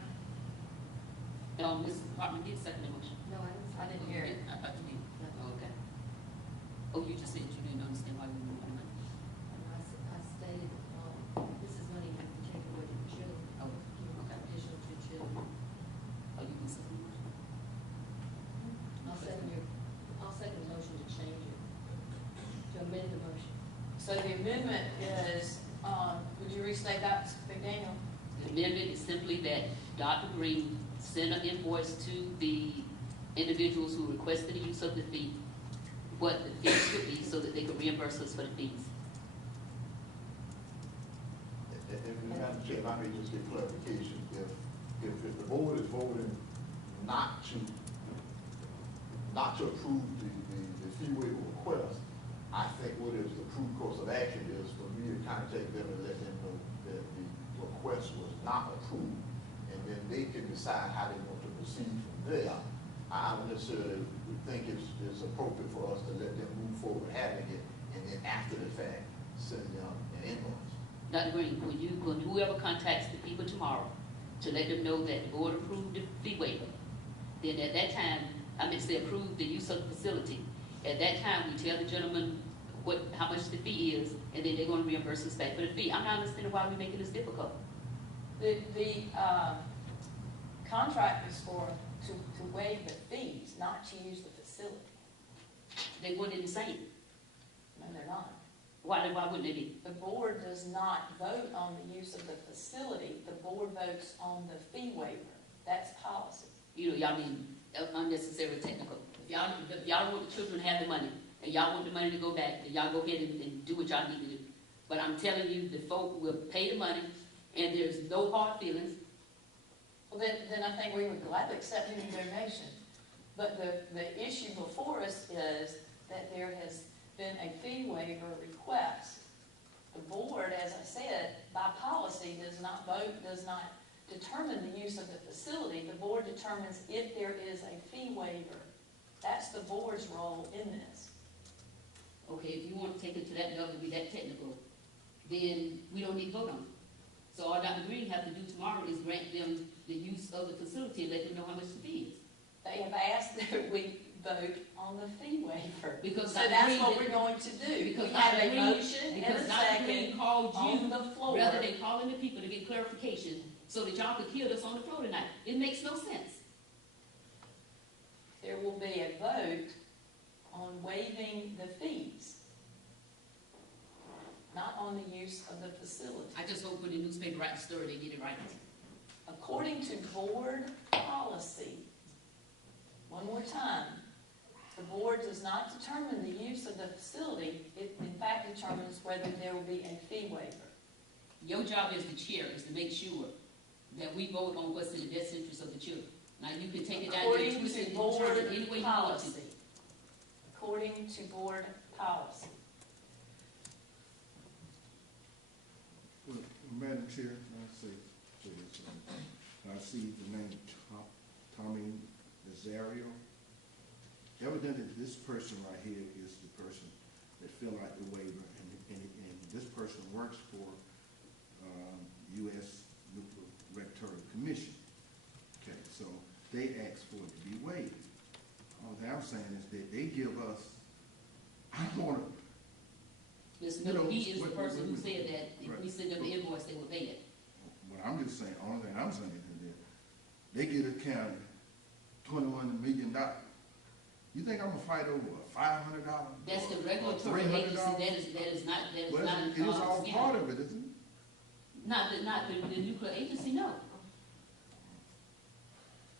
Mrs. Department did second the motion. No, I didn't hear it. I thought you did. Oh, okay. Oh, you just said you didn't understand why we moved the money. I stated, this is money you have to take away from children. Oh, okay. Additional to children. Oh, you can second the motion. I'll second the motion to change it, to amend the motion. So the amendment is, would you restate that, Mr. McDaniel? The amendment is simply that Dr. Green sent an invoice to the individuals who requested the use of the fee, what the fees would be, so that they could reimburse us for the fees. And Madam Chair, if I may just get clarification, if the board is voting not to approve the fee waiver request, I think what is the prudent course of action is for me to contact them and let them know that the request was not approved, and then they can decide how they want to proceed from there. I don't necessarily think it's appropriate for us to let them move forward having it, and then after the fact, send them an invoice. Dr. Green, when whoever contacts the people tomorrow to let them know that the board approved the fee waiver, then at that time, they approved the use of the facility. At that time, we tell the gentleman how much the fee is, and then they're going to reimburse us back for the fee. I'm not understanding why we're making this difficult. The contract is to waive the fees, not to use the facility. They wouldn't say it. No, they're not. Why wouldn't they be? The board does not vote on the use of the facility. The board votes on the fee waiver. That's policy. You know, y'all mean unnecessarily technical. If y'all want the children to have the money, and y'all want the money to go back, then y'all go ahead and do what y'all need to do. But I'm telling you, the folk will pay the money, and there's no hard feelings. Well, then I think we would gladly accept any donation. But the issue before us is that there has been a fee waiver request. The board, as I said, by policy does not determine the use of the facility. The board determines if there is a fee waiver. That's the board's role in this. Okay, if you want to take it to that level, be that technical, then we don't need to vote on it. So all Dr. Green have to do tomorrow is grant them the use of the facility and let them know how much the fee is. They have asked that we vote on the fee waiver. Because So Dr. that's Green what did- we're going to do. Because We have Dr. a Green- motion and because a Dr. Green second called you on the floor. rather than calling the people to get clarification so that y'all could kill us on the floor tonight. It makes no sense. There will be a vote on waiving the fees, not on the use of the facility. I just hope when the newspaper writes the story, they get it right. According to board policy, one more time, the board does not determine the use of the facility. It in fact determines whether there will be a fee waiver. Your job as the chair is to make sure that we vote on what's in the best interest of the children. Now, you can take it down there and According twist it to and board turn it any way you want to. policy. According to board policy. Madam Chair, I say this, I see the name Tommy Nazario. Evidently, this person right here is the person that filled out the waiver, and this person works for U.S. Nuclear Regulatory Commission. Okay, so they asked for it to be waived. All that I'm saying is that they give us, I don't want to. Ms. Miller, he is the person who said that if we send them the invoice, they will pay it. What I'm just saying, only thing I'm saying is that they get a county $21 million. You think I'm gonna fight over $500? That's the regulatory agency, that is not. It is all part of it, isn't it? Not the nuclear agency, no.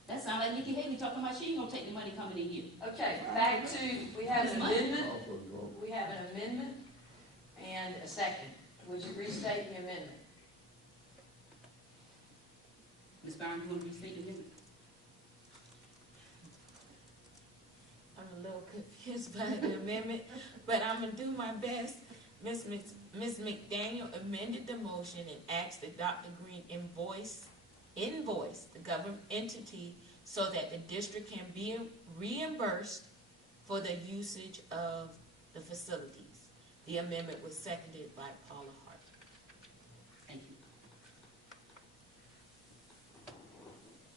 That sounds like Nikki Haley talking about she ain't gonna take the money coming in here. Okay, back to, we have an It's money. amendment. We have an amendment and a second. Would you restate the amendment? Ms. Brown, you want to restate the amendment? I'm a little confused by the amendment, but I'm gonna do my best. Ms. McDaniel amended the motion and asked that Dr. Green invoice the government entity so that the district can be reimbursed for the usage of the facilities. The amendment was seconded by Paula Hart. Thank you.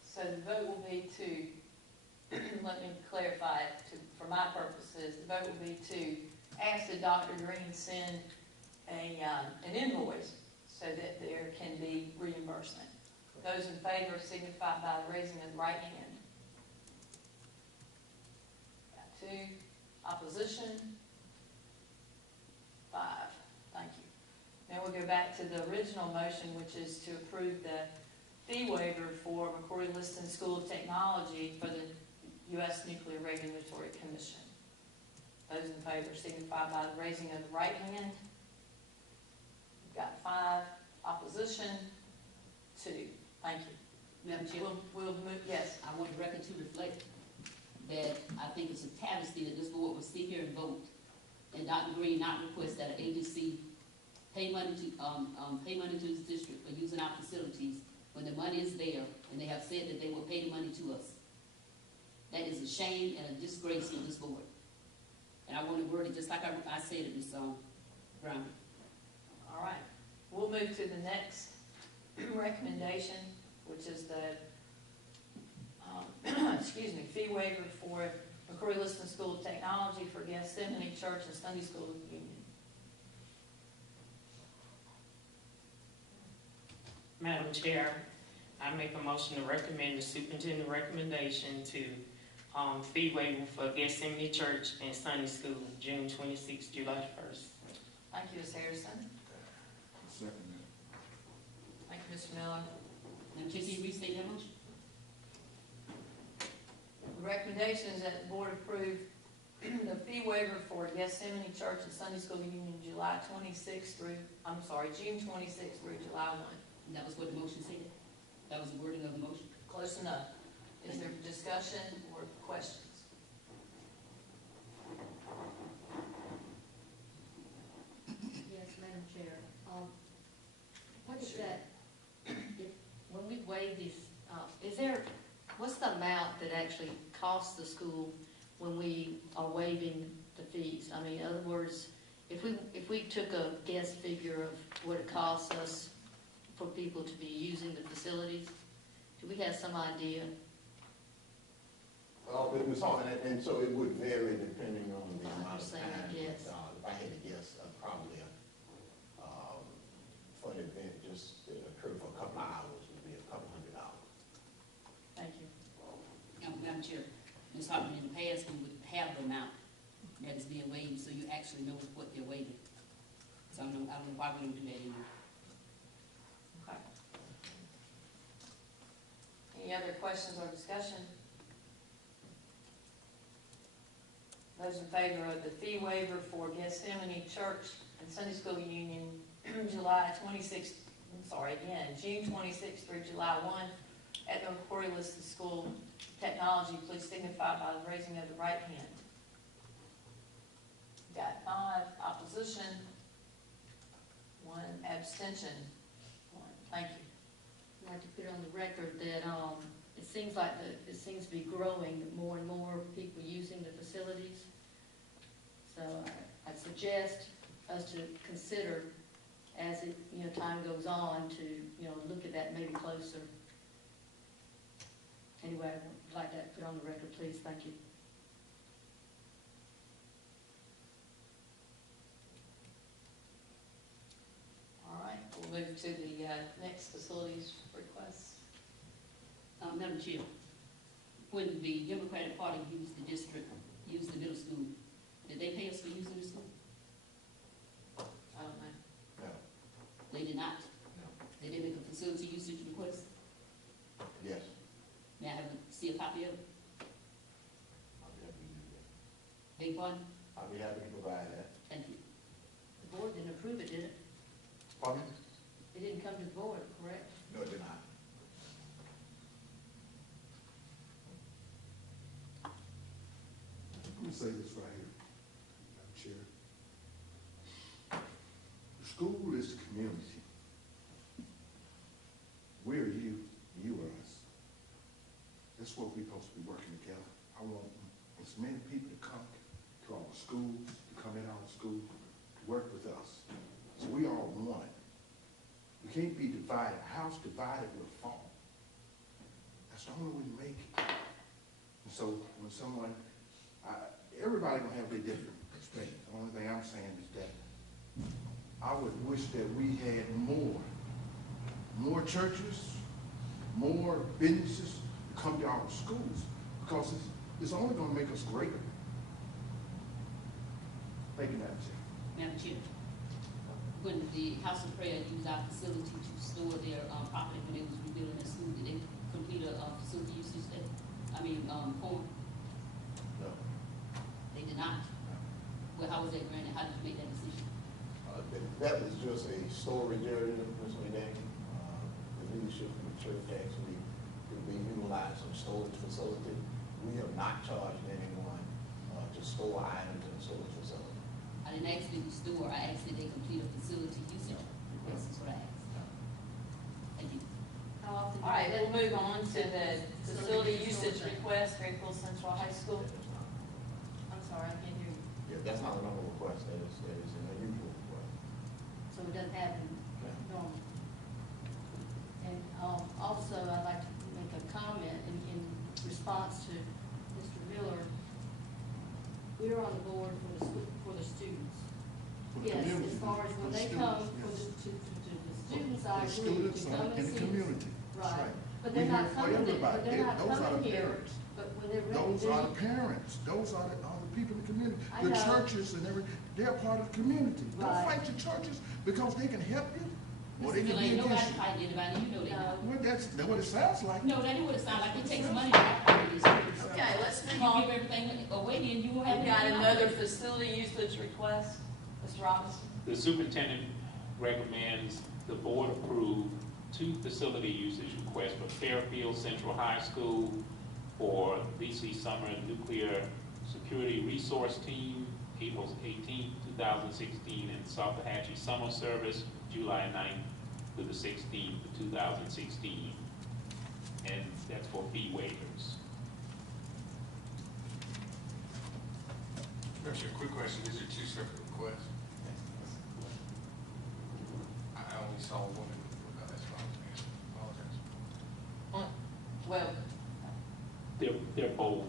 So the vote will be to, let me clarify it for my purposes, the vote will be to ask that Dr. Green send an invoice so that there can be reimbursement. Those in favor signify by the raising of the right hand. Got 2. Opposition? 5. Thank you. Now we'll go back to the original motion, which is to approve the fee waiver for McCory-Liston School of Technology for the U.S. Nuclear Regulatory Commission. Those in favor signify by the raising of the right hand. We've got 5. Opposition? 2. Thank you. Madam Chair, We'll move, yes. I want the record to reflect that I think it's a travesty that this board would sit here and vote and Dr. Green not request that an agency pay money to this district for using our facilities when the money is there and they have said that they will pay the money to us. That is a shame and a disgrace to this board. And I want to word it just like I said it, Ms. Brown. All right. We'll move to the next recommendation, which is the fee waiver for McCory-Liston School of Technology for Gethsemane Church and Sunday School Union. Madam Chair, I make a motion to recommend the superintendent recommendation to fee waiver for Gethsemane Church and Sunday School, June 26th, July 1st. Thank you, Ms. Harrison. Second that. Thank you, Mr. Miller. Madam Chair, can you restate that motion? The recommendation is that the board approve the fee waiver for Gethsemane Church and Sunday School Union, June 26th through July 1. And that was what the motion said? That was the wording of the motion? Close enough. Is there discussion or questions? Yes, Madam Chair. What is that, when we waive these, what's the amount that actually costs the school when we are waiving the fees? I mean, in other words, if we took a guess figure of what it costs us for people to be using the facilities, do we have some idea? Well, Ms. Hartman, and so it would vary depending on the amount of saying, time. yes. If I had to guess, probably for an event just that occurred for a couple of hours would be $200. Thank you. Madam Chair, Ms. Hartman, in the past, we would have the amount that is being waived, so you actually know what they're waiving. So I don't know why we don't do that anymore. Okay. Any other questions or discussion? Those in favor of the fee waiver for Gethsemane Church and Sunday School Union, June 26th through July 1 at the McCory-Liston School of Technology, please signify by the raising of the right hand. Got 5. Opposition? 1. Abstention? 1. Thank you. I'd like to put on the record that, it seems like it seems to be growing, more and more people using the facilities. So I'd suggest us to consider, as it, time goes on, to, look at that maybe closer. Anyway, I'd like that put on the record, please. Thank you. All right, we'll move to the next facilities request. Madam Chair, when the Democratic Party used the district, used the middle school, did they pay us for using the school? I don't know. No, They did not. no, Did they make a facility usage request? yes, May I see a copy of it? I'll be happy to do that. Beg pardon? I'll be happy to provide that. Thank you. The board didn't approve it, did it? Pardon me? It didn't come to the board, correct? No, it did not. Let me say this right here, Madam Chair. The school is the community. We're you, you are us. That's what we're supposed to be working together. I want as many people to come to our schools, to come in our school, to work with us. So we all one. We can't be divided. A house divided will fall. That's the only way to make it. And so when someone, everybody gonna have their different perspectives. The only thing I'm saying is that I would wish that we had more churches, more businesses to come to our schools, because it's only gonna make us greater. Thank you, Madam Chair. Madam Chair, when the House of Prayer used our facility to store their property when they was rebuilding their school, did they complete a facility usage day? Form? No. They did not? Well, how was that granted? How did you make that decision? That was just a storage area, Ms. Renee. The leadership from the church actually could be utilized some storage facility. We have not charged anyone to store items in a storage facility. I didn't ask them to store, I asked that they complete a facility usage request, is what I asked. Thank you. How often? All right, we'll move on to the facility usage request, Fairfield Central High School. I'm sorry, I can't hear you. Yeah, that's not a normal request, that is an unusual request. So it doesn't happen normally. And also, I'd like to make a comment in response to Mr. Miller. We're on the board for the school, for the students. For the Yes, community, as far as for when the they students, come, for yes. the students, I The agree, students to come in and the see us. community. That's Right, but We're they're here not for coming, everybody. but they're not Those are the coming here, parents. but when they're ready Those to. are the parents. Those are the people in the community. I The know. churches and they're part of the community. Don't Right. fight your churches because they can help you or Mr. they can Miller, be ain't nobody against you. fighting anybody, you know that. Well, that's what it sounds like. No, that ain't what it sounds like, it takes money to operate these schools. Okay, let's If move you on. give everything away, then you won't have. We've got anything another operate. facility usage request, Mr. Robinson. The superintendent recommends the board approve 2 facility usage requests for Fairfield Central High School for VC Summer Nuclear Security Resource Team, April 18, 2016, and Saltahatchee Summer Service, July 9th through the 16th of 2016. And that's for fee waivers. Actually, a quick question, these are 2 separate requests. I only saw one, that's why I was asking, apologize. Well, They're both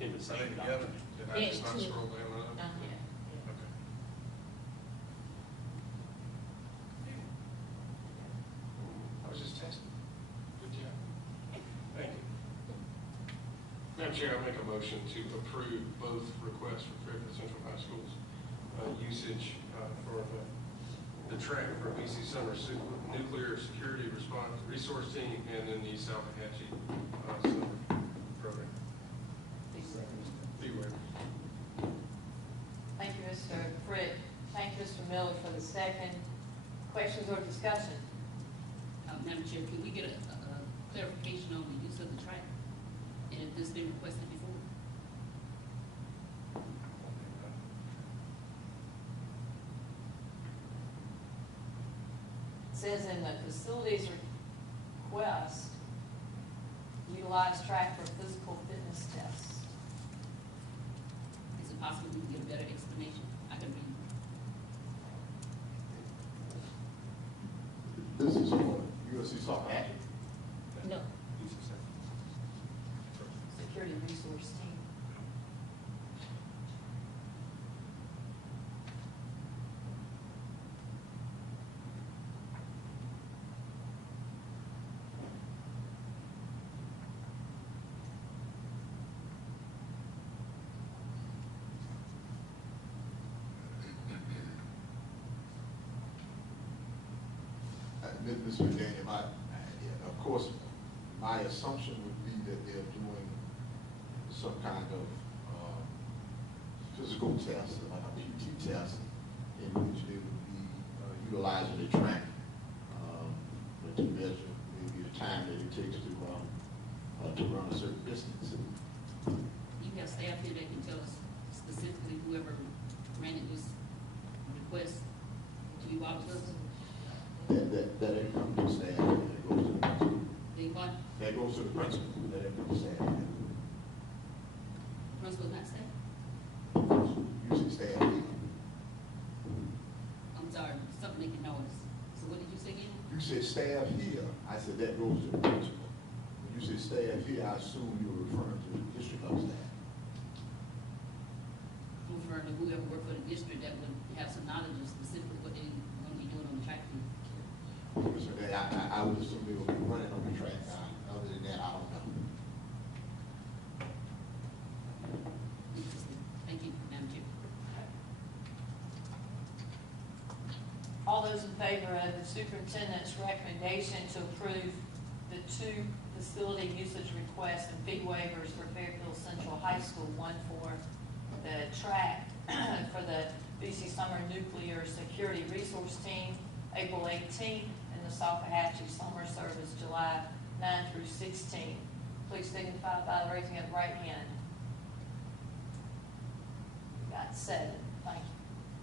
in the Are they same together? document. Did I just not scroll down enough? yeah. Okay. I was just testing. Good job. Thank you. Madam Chair, I make a motion to approve both requests for Fairfield Central High School's usage for the track for BC Summer Nuclear Security Response Resource Team and then the Saltahatchee Summer Program. Fee waiver. Thank you, Mr. Frick. Thank you, Mr. Miller, for the second. Questions or discussion? Madam Chair, could we get a clarification on the use of the track? And if this been requested before? says in the facilities request, utilize track for physical fitness tests. Is it possible we can get a better explanation? I can read. This is for USC Soccer Action. No. Security resource team. Mr. Daniel, of course, my assumption would be that they're doing some kind of physical test, like a PT test, in which they would be utilizing the track to measure maybe the time that it takes to run a certain distance. You have staff here that can tell us specifically whoever granted this request to be walked to us? That ain't come to staff, that goes to the principal. They what? That goes to the principal, that ain't come to staff. Principal, not staff? Usually staff here. I'm sorry, something making noise. So what did you say again? You said staff here, I said that goes to the principal. When you said staff here, I assume you were referring to the district of staff. I'm referring to whoever worked for the district that would have some knowledge of specifically what they're going to be doing on the track field. So that I would assume they will be running on the track. Other than that, I don't know. Interesting. Thank you, Madam Chair. All those in favor of the superintendent's recommendation to approve the 2 facility usage requests and fee waivers for Fairfield Central High School, one for the track for the BC Summer Nuclear Security Resource Team, April 18th, and the Salcahatchee Summer Service, July 9 through 16. Please signify by the raising of the right hand. Got 7. Thank you.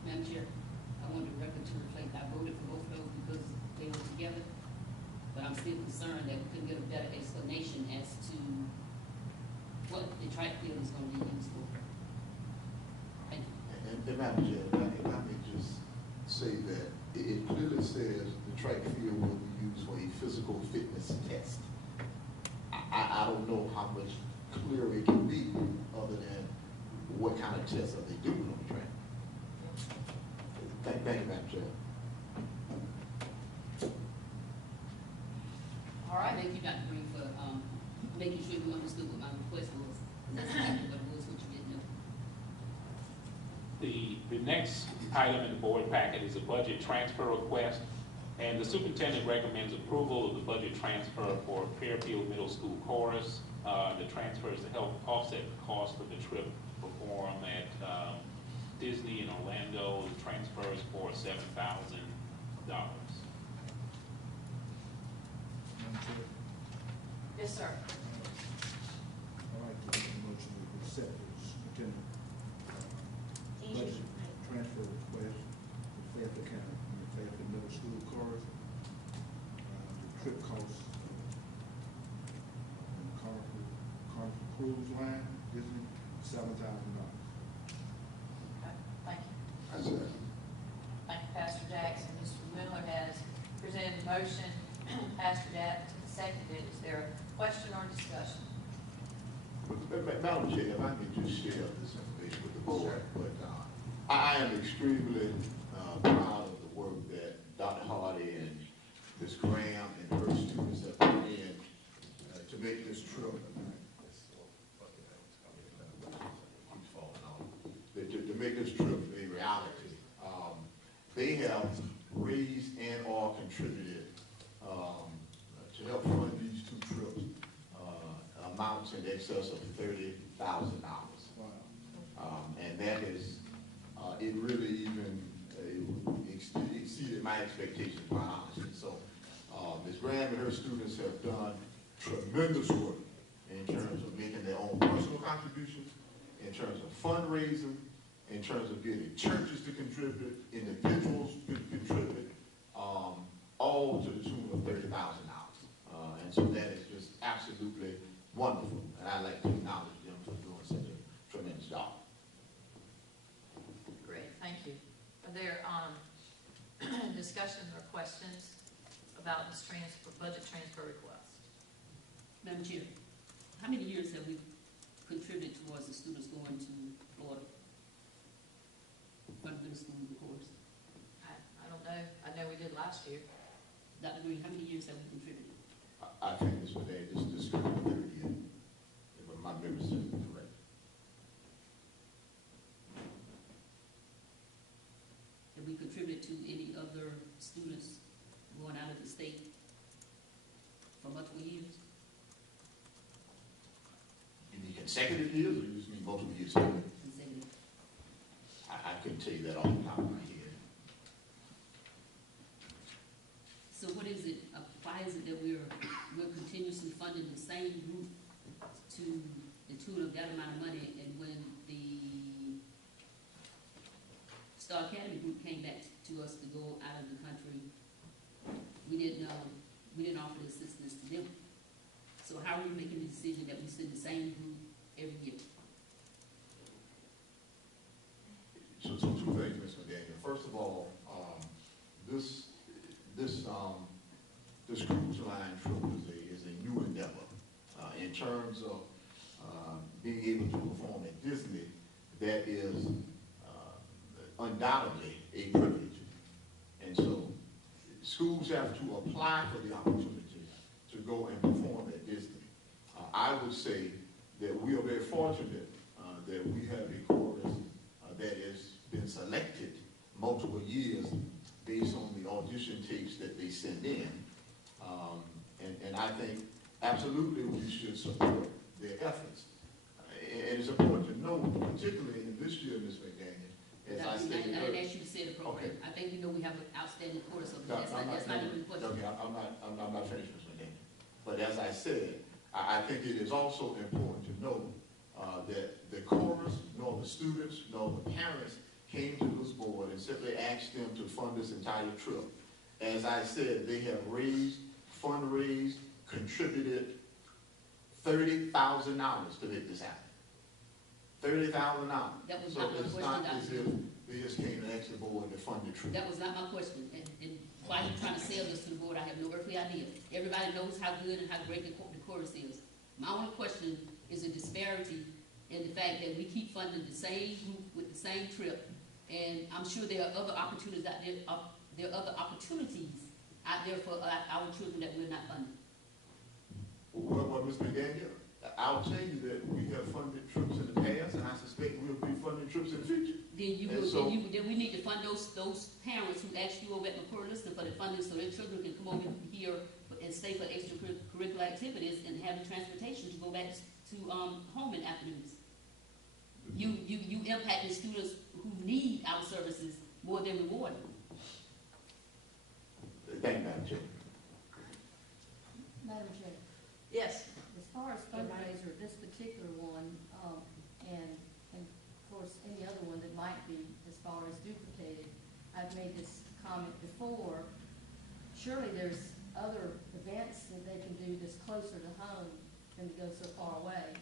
Madam Chair, I want the record to reflect I voted for both of those because they were together. But I'm still concerned that we couldn't get a better explanation as to what the track field is going to be used for. Thank you. And Madam Chair, if I may just say that it clearly says the track field will be used for a physical fitness test. I don't know how much clearer it can be other than what kind of tests are they doing on the track. Thank you, Madam Chair. All right. Thank you, Dr. Green, for making sure we understood what my request was. That's exactly what it was, what you didn't know. The next item in the board packet is a budget transfer request, and the superintendent recommends approval of the budget transfer for Fairfield Middle School chorus. The transfer is to help offset the cost of the trip to perform at Disney in Orlando. The transfer is for $7,000. Yes, sir. I'd like to make a motion to accept the superintendent budget transfer request for Fairfield County, the Fairfield Middle School chorus. The trip costs on Carnival Cruise Line, Disney, $7,000. Okay. Thank you. I said. Thank you, Pastor Jackson. Mr. Miller has presented the motion. Pastor Jackson seconded. Is there a question or discussion? Madam Chair, if I may just share this information with the board, but I am extremely proud of the work that Dr. Hardy and Ms. Graham and her students have put in to make this trip. To make this trip a reality. They have raised and or contributed to help fund these 2 trips amounts in excess of $30,000. And that is, it really even exceeded my expectations, quite honestly. So Ms. Graham and her students have done tremendous work in terms of making their own personal contributions, in terms of fundraising, in terms of getting churches to contribute, individuals to contribute, all absolutely wonderful, and I'd like to acknowledge them for doing such a tremendous job. Great, thank you. Are there discussion or questions about this budget transfer request? Madam Chair, how many years have we contributed towards the students going to Florida? For the middle school course? I don't know. I know we did last year. Dr. Green, how many years have we contributed? I think this was this could be the third year, if my memory serves me correct. Have we contributed to any other students going out of the state for multiple years? You mean consecutive years, or you just mean multiple years? Consecutive. I couldn't tell you that off the top of my head. So what is it, why is it that we're continuously funding the same group to the tune of that amount of money, and when the Star Academy group came back to us to go out of the country, we didn't offer the assistance to them? So how are we making the decision that we send the same group every year? So two things, Ms. McDaniel. First of all, this cruise line trip is a new endeavor. In terms of being able to perform at Disney, that is undoubtedly a privilege. And so schools have to apply for the opportunity to go and perform at Disney. I would say that we are very fortunate that we have a chorus that has been selected multiple years based on the audition tapes that they send in. And I think absolutely we should support their efforts. And it's important to know, particularly in this year, Ms. McDaniel, as I stated I earlier. didn't ask you to say it appropriately. Okay. I think we know we have an outstanding chorus of No, that's not even a question. Okay, I'm not finished, Ms. McDaniel. But as I said, I think it is also important to know that the chorus, nor the students, nor the parents came to this board and simply asked them to fund this entire trip. As I said, they have fundraised, contributed $30,000 to make this happen. $30,000. That was So not my it's question, not Dr. as if they just came and asked the board to fund the trip. That was not my question. And why are you trying to sell this to the board? I have no earthly idea. Everybody knows how good and how great the chorus is. My only question is a disparity in the fact that we keep funding the same group with the same trip. And I'm sure there are other opportunities out there. There are other opportunities out there for our children that we're not funding. Well, Mr. McDaniel, I'll tell you that we have funded trips in the past, and I suspect we'll be funding trips in the future. Then we need to fund those parents who asked you over at McCord Lister for the funding so their children can come over here and stay for extracurricular activities and have the transportation to go back to home in afternoons. You impact the students who need our services more than rewarding. Thank you, Madam Chair. Madam Chair, Yes. as far as fundraiser, this particular one, and of course any other one that might be as far as duplicated, I've made this comment before. Surely there's other events that they can do that's closer to home than to go so far away.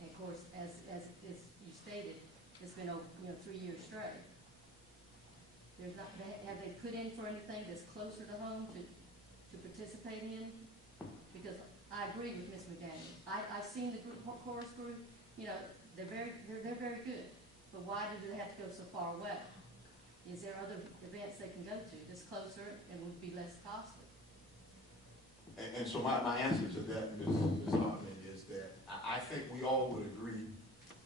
And of course, as you stated, it's been 3 years straight. There's not, have they put in for anything that's closer to home to participate in? Because I agree with Ms. McDaniel. I've seen the chorus group, they're very good. But why do they have to go so far away? Is there other events they can go to that's closer and would be less costly? And so my answer to that, Ms. Hartman, is that I think we all would agree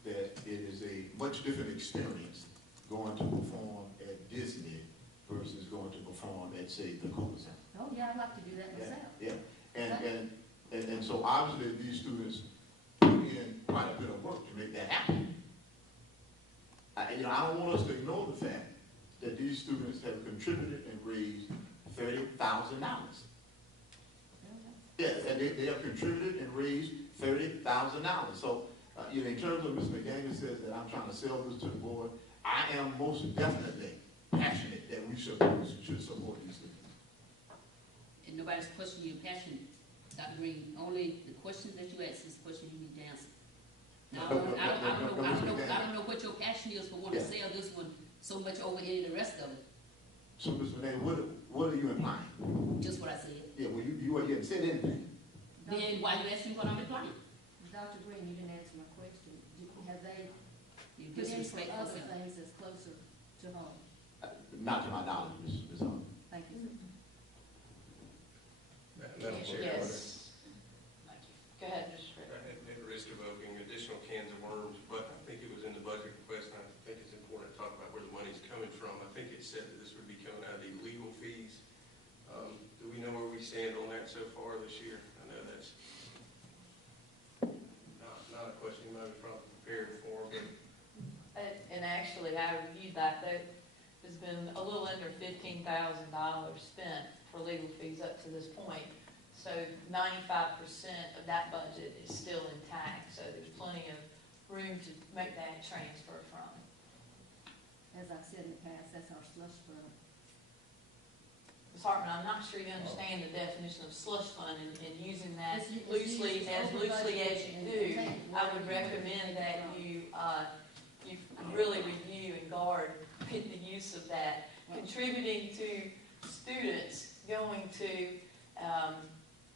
that it is a much different experience going to perform at Disney versus going to perform at, say, the Coca Center. Oh, yeah, I'd like to do that myself. Yeah. And so obviously these students put in quite a bit of work to make that happen. I don't want us to ignore the fact that these students have contributed and raised $30,000. Yeah, and they have contributed and raised $30,000. So, in terms of Ms. McDaniel says that I'm trying to sell this to the board, I am most definitely passionate that we should support these students. And nobody's questioning your passion Dr. Green, only the questions that you ask is the questions you need to answer. Now, I don't know what your passion is for wanting to sell this one so much over any of the rest of it. So, Mr. Vanessa, what are you implying? Just what I said. Yeah, well, you haven't said anything. Then why you asking what I'm implying? Dr. Green, you didn't answer my question. Have they You put in for disrespectful other self. things that's closer to home? Not to my knowledge, Ms. Hunt. Thank you. Madam Chair. Yes. Thank you. Go ahead, Mr. Rick. At the risk of opening additional cans of worms, but I think it was in the budget request, and I think it's important to talk about where the money's coming from. I think it said that this would be coming out of the legal fees. Do we know where we stand on that so far this year? I know that's not a question you might be probably prepared for, but And actually, I reviewed that, there's been a little under $15,000 spent for legal fees up to this point. So 95% of that budget is still intact, so there's plenty of room to make that transfer from. As I've said in the past, that's our slush fund. Ms. Hartman, I'm not sure you understand the definition of slush fund and using that It's loosely, used as over loosely budget as you and do. take I where would you recommend get that from. you really review and guard the use of that. Contributing to students going to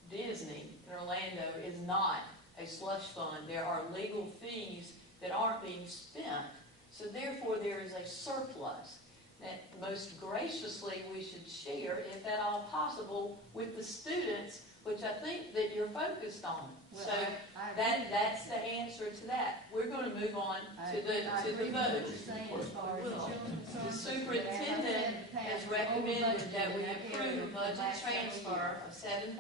Disney in Orlando is not a slush fund. There are legal fees that aren't being spent, so therefore there is a surplus that most graciously we should share, if at all possible, with the students, which I think that you're focused on. Well, So I agree. that's the answer to that. We're going to move on to the agree with what vote. you're saying as far as The children are concerned. superintendent has recommended that we approve a budget transfer of $7,000.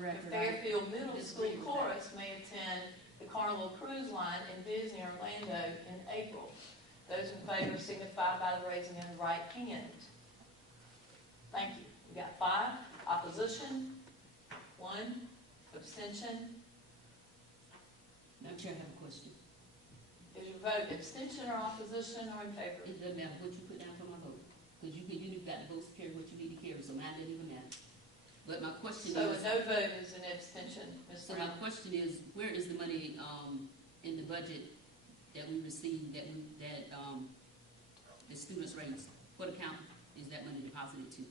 The Fairfield Middle School chorus may attend the Carnival Cruise Line in Disney Orlando in April. Those in favor signify by the raising of the right hand. Thank you. We got 5. Opposition? 1. Abstention? Madam Chair, I have a question. Is your vote abstention or opposition or in favor? It doesn't matter what you put down for my vote, because you got the votes to carry what you need to carry, so mine doesn't even matter. But my question So a is, no vote is an abstention, Ms. so my question is, where is the money, in the budget that we received, that the students raised? What account is that money deposited to?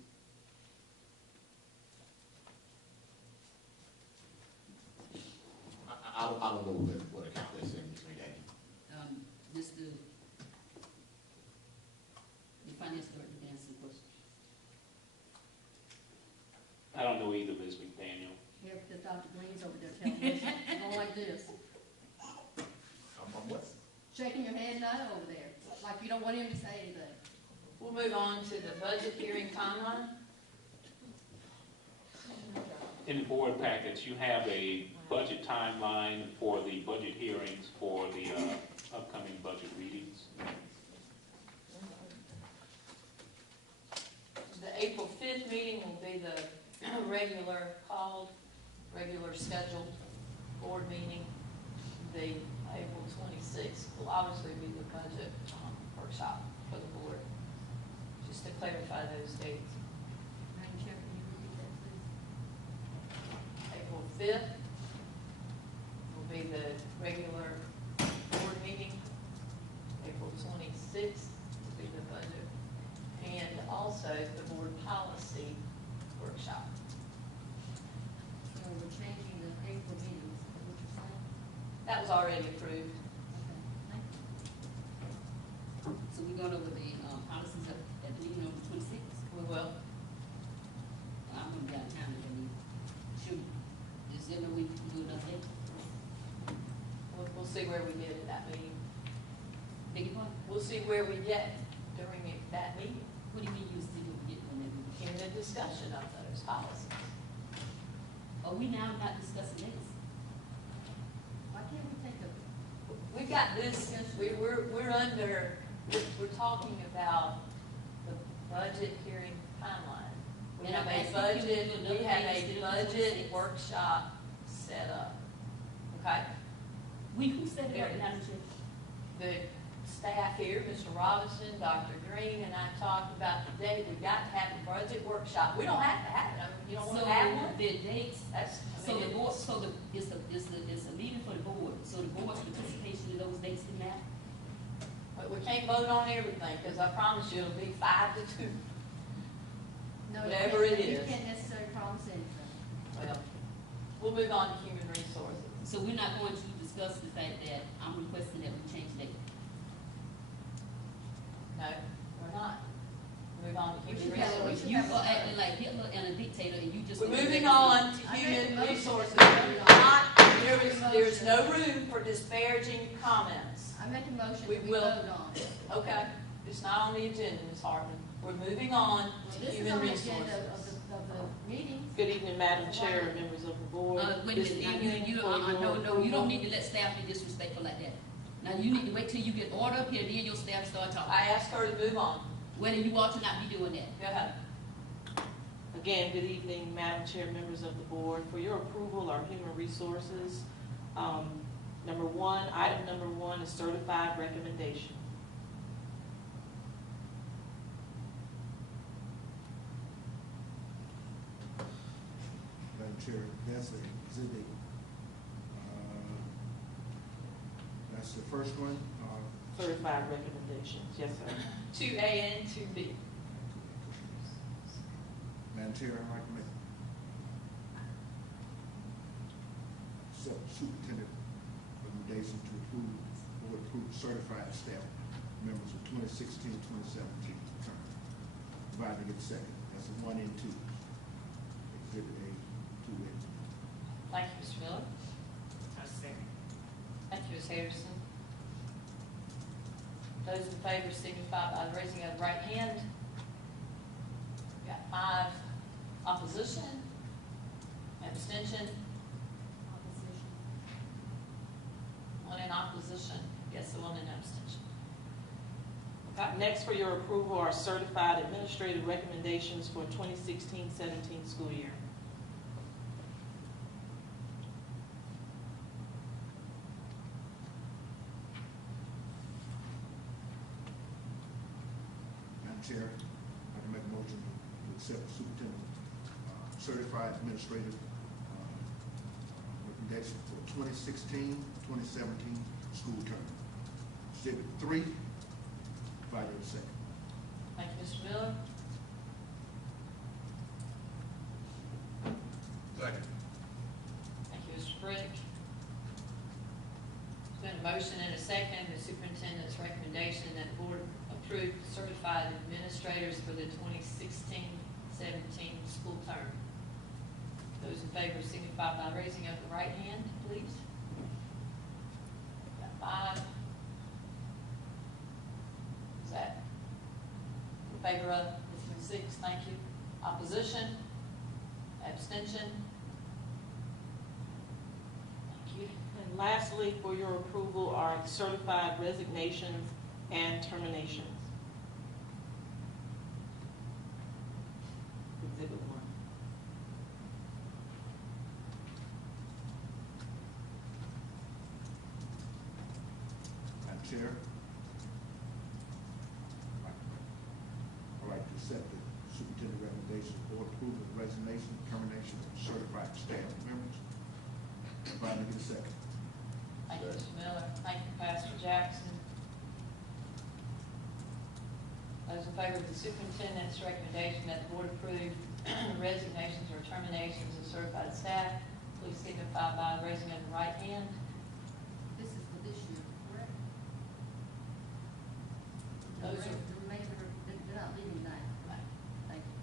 I don't know what account that's in, Ms. McDaniel. The finance director can answer the question. I don't know either, Ms. McDaniel. Here, the Dr. Green's over there telling us, going like this, What? shaking your head no over there, like you don't want him to say anything. We'll move on to the budget hearing timeline. In the board packets, you have a budget timeline for the budget hearings for the upcoming budget readings. The April 5th meeting will be the regular scheduled board meeting. The April 26th will obviously be the budget workshop for the board, just to clarify those dates. Madam Chair, can you repeat that, please? April 5th will be the regular board meeting. April 26th will be the budget. And also the board policy workshop. So we're changing the April meetings, is that what you're saying? That was already approved. Okay, thank you. So we're going over the policies at the meeting on the 26th. We will. I'm gonna be out of town if I need. Shoot, is there no way we can do another day? We'll see where we get at that meeting. Beg your pardon? We'll see where we get during that meeting What do you mean you still get on that meeting? in the discussion of those policies. Are we now not discussing this? Why can't we take a, We've got this, we're talking about the budget hearing timeline. We And have I'm a asking, budget, can we do we another have meeting a still on the budget 26th? workshop set up. Okay? Who set it up, Madam Chair? The staff here, Mr. Robinson, Dr. Green, and I talked about today, we've got to have a budget workshop. We don't have to have it, I mean, you don't want to have one? The dates, That's, I so mean, the board, so it's a meeting for the board, so the board's participation in those dates can matter? but we can't vote on everything, because I promise you, it'll be 5 to 2. No, Whatever it you is. can't necessarily promise anything. Well, we'll move on to human resources. So we're not going to discuss the fact that I'm requesting that we change date. No, we're not. Move on to We human should have a- we resources. should You have a- are acting like Hitler and a dictator, and you just. We're moving on to I make a human motion. resources. I There's no room for disparaging comments. I make a motion We that we will- vote on it. Okay, it's not on the agenda, Ms. Hartman. We're moving on to This is human on the agenda resources. of the meeting. Good evening, Madam Chair, members of the board. Wait a This minute, now, evening you, for your no, you approval- don't need to let staff be disrespectful like that. Now, you need to wait till you get order up here, then your staff start talking. I asked her to move on. Whether you ought to not be doing that. Go ahead. Again, good evening, Madam Chair, members of the board. For your approval are human resources. Item number one is certified recommendation. Madam Chair, that's the exhibit. That's the first one. Certified recommendations, yes, sir. 2A and 2B. Madam Chair, I'd like to make superintendent recommendation to approve, board approve certified staff members of 2016-2017 term. Provided to get a second. That's 1 and 2. Exhibit A, 2A. Thank you, Mr. Miller. Thank you, Ms. Harrison. Those in favor signify by raising of the right hand. We've got 5 opposition, abstention, Opposition. 1 in opposition, yes, the 1 in abstention. Okay. Next for your approval are certified administrative recommendations for 2016-17 school year. Madam Chair, I can make a motion to accept the superintendent certified administrative recommendation for 2016-2017 school term. Exhibit 3, provided a second. Thank you, Mr. Miller. Second. Thank you, Mr. Brick. There's been a motion and a second, the superintendent's recommendation that the board approve certified administrators for the 2016-17 school term. Those in favor signify by raising up the right hand, please. Got 5. Is that in favor of? It's been 6, thank you. Opposition? Abstention? Thank you. And lastly, for your approval are certified resignations and terminations. Exhibit 1. Madam Chair, I'd like to accept the superintendent recommendation for approval of resignation, termination of certified staff members. Provided to get a second. Thank you, Mr. Miller. Thank you, Pastor Jackson. Those in favor of the superintendent's recommendation that the board approve resignations or terminations of certified staff, please signify by raising of the right hand. This is for this year, correct? Those are- The remainder, they're not leaving tonight. Thank you.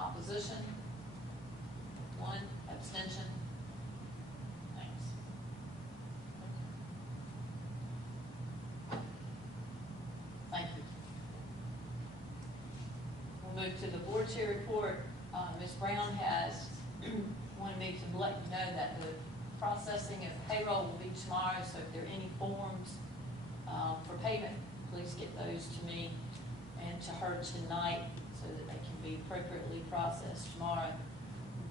Opposition? 1, abstention? Thanks. Thank you. We'll move to the board chair report. Ms. Brown has wanted me to let you know that the processing of payroll will be tomorrow, so if there are any forms for payment, please get those to me and to her tonight so that they can be appropriately processed tomorrow.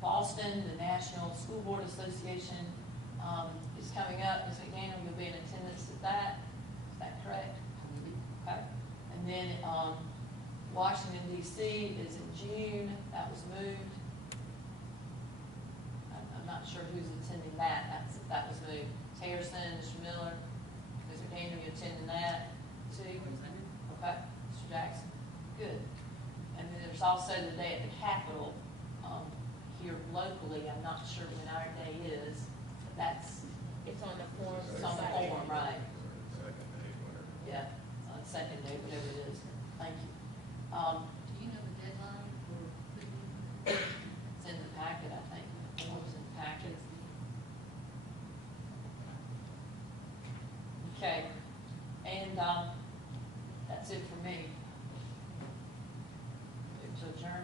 Boston, the National School Board Association is coming up. Ms. McDaniel, you'll be in attendance at that. Is that correct? Okay. And then, Washington DC is in June. That was moved. I'm not sure who's attending that. That was moved. Harrison, Mr. Miller, Ms. McDaniel, you attending that too? Okay. Mr. Jackson. Good. And then there's also the day at the Capitol, here locally. I'm not sure when our day is, but that's, It's on the form. it's on the form, right? Yeah, on the second day, whatever it is. Thank you. Do you know the deadline for putting? It's in the packet, I think. The form's in the packet. Okay, and, that's it for me. To adjourn.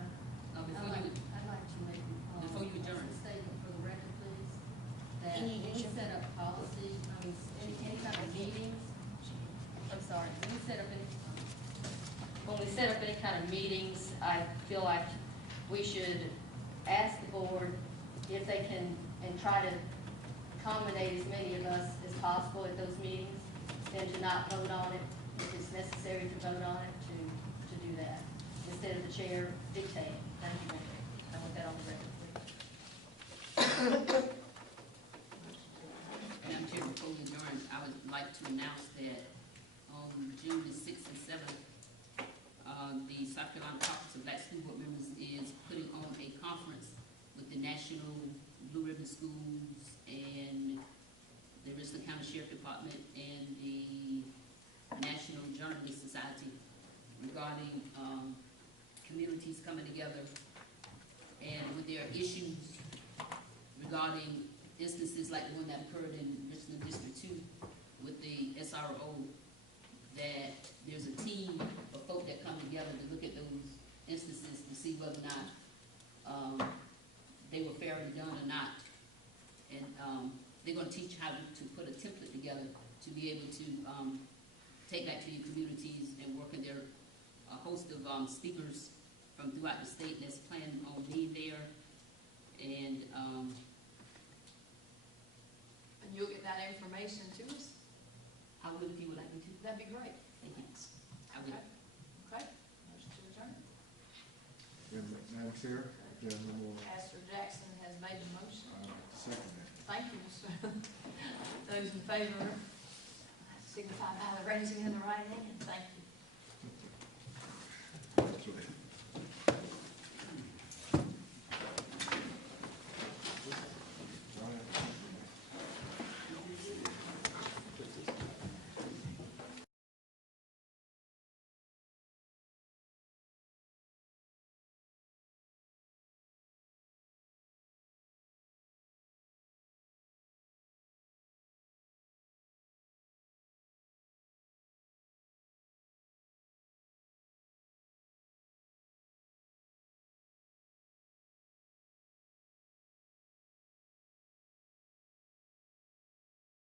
Before you, I'd like to make, Before you adjourn. a statement for the record, please, that Can you when we set up policy, any kind of meetings, I'm sorry, when we set up any kind of meetings, I feel like we should ask the board if they can, and try to accommodate as many of us as possible at those meetings, then to not vote on it, if it's necessary to vote on it, to do that, instead of the chair dictating. Thank you, Mayor. I want that on the record, please. Madam Chair, before we adjourn, I would like to announce that on June the 6th and 7th, the South Carolina Caucus of Black School Board Members is putting on a conference with the National Blue Ribbon Schools and the Richland County Sheriff Department and the National Journalist Society regarding communities coming together and with their issues regarding instances like the one that occurred in Richland District 2 with the SRO, that there's a team of folk that come together to look at those instances to see whether or not they were fairly done or not. And they're going to teach how to put a template together to be able to take that to your communities and work in their a host of speakers from throughout the state that's planning on being there. And you'll get that information to us? I would if you would like me to. That'd be great. Thank you. I Okay. will. Okay. Motion to adjourn. Madam Chair, there are no more. Pastor Jackson has made the motion. Second that. Thank you, Mr. Those in favor signify by the raising of the right hand. Thank you.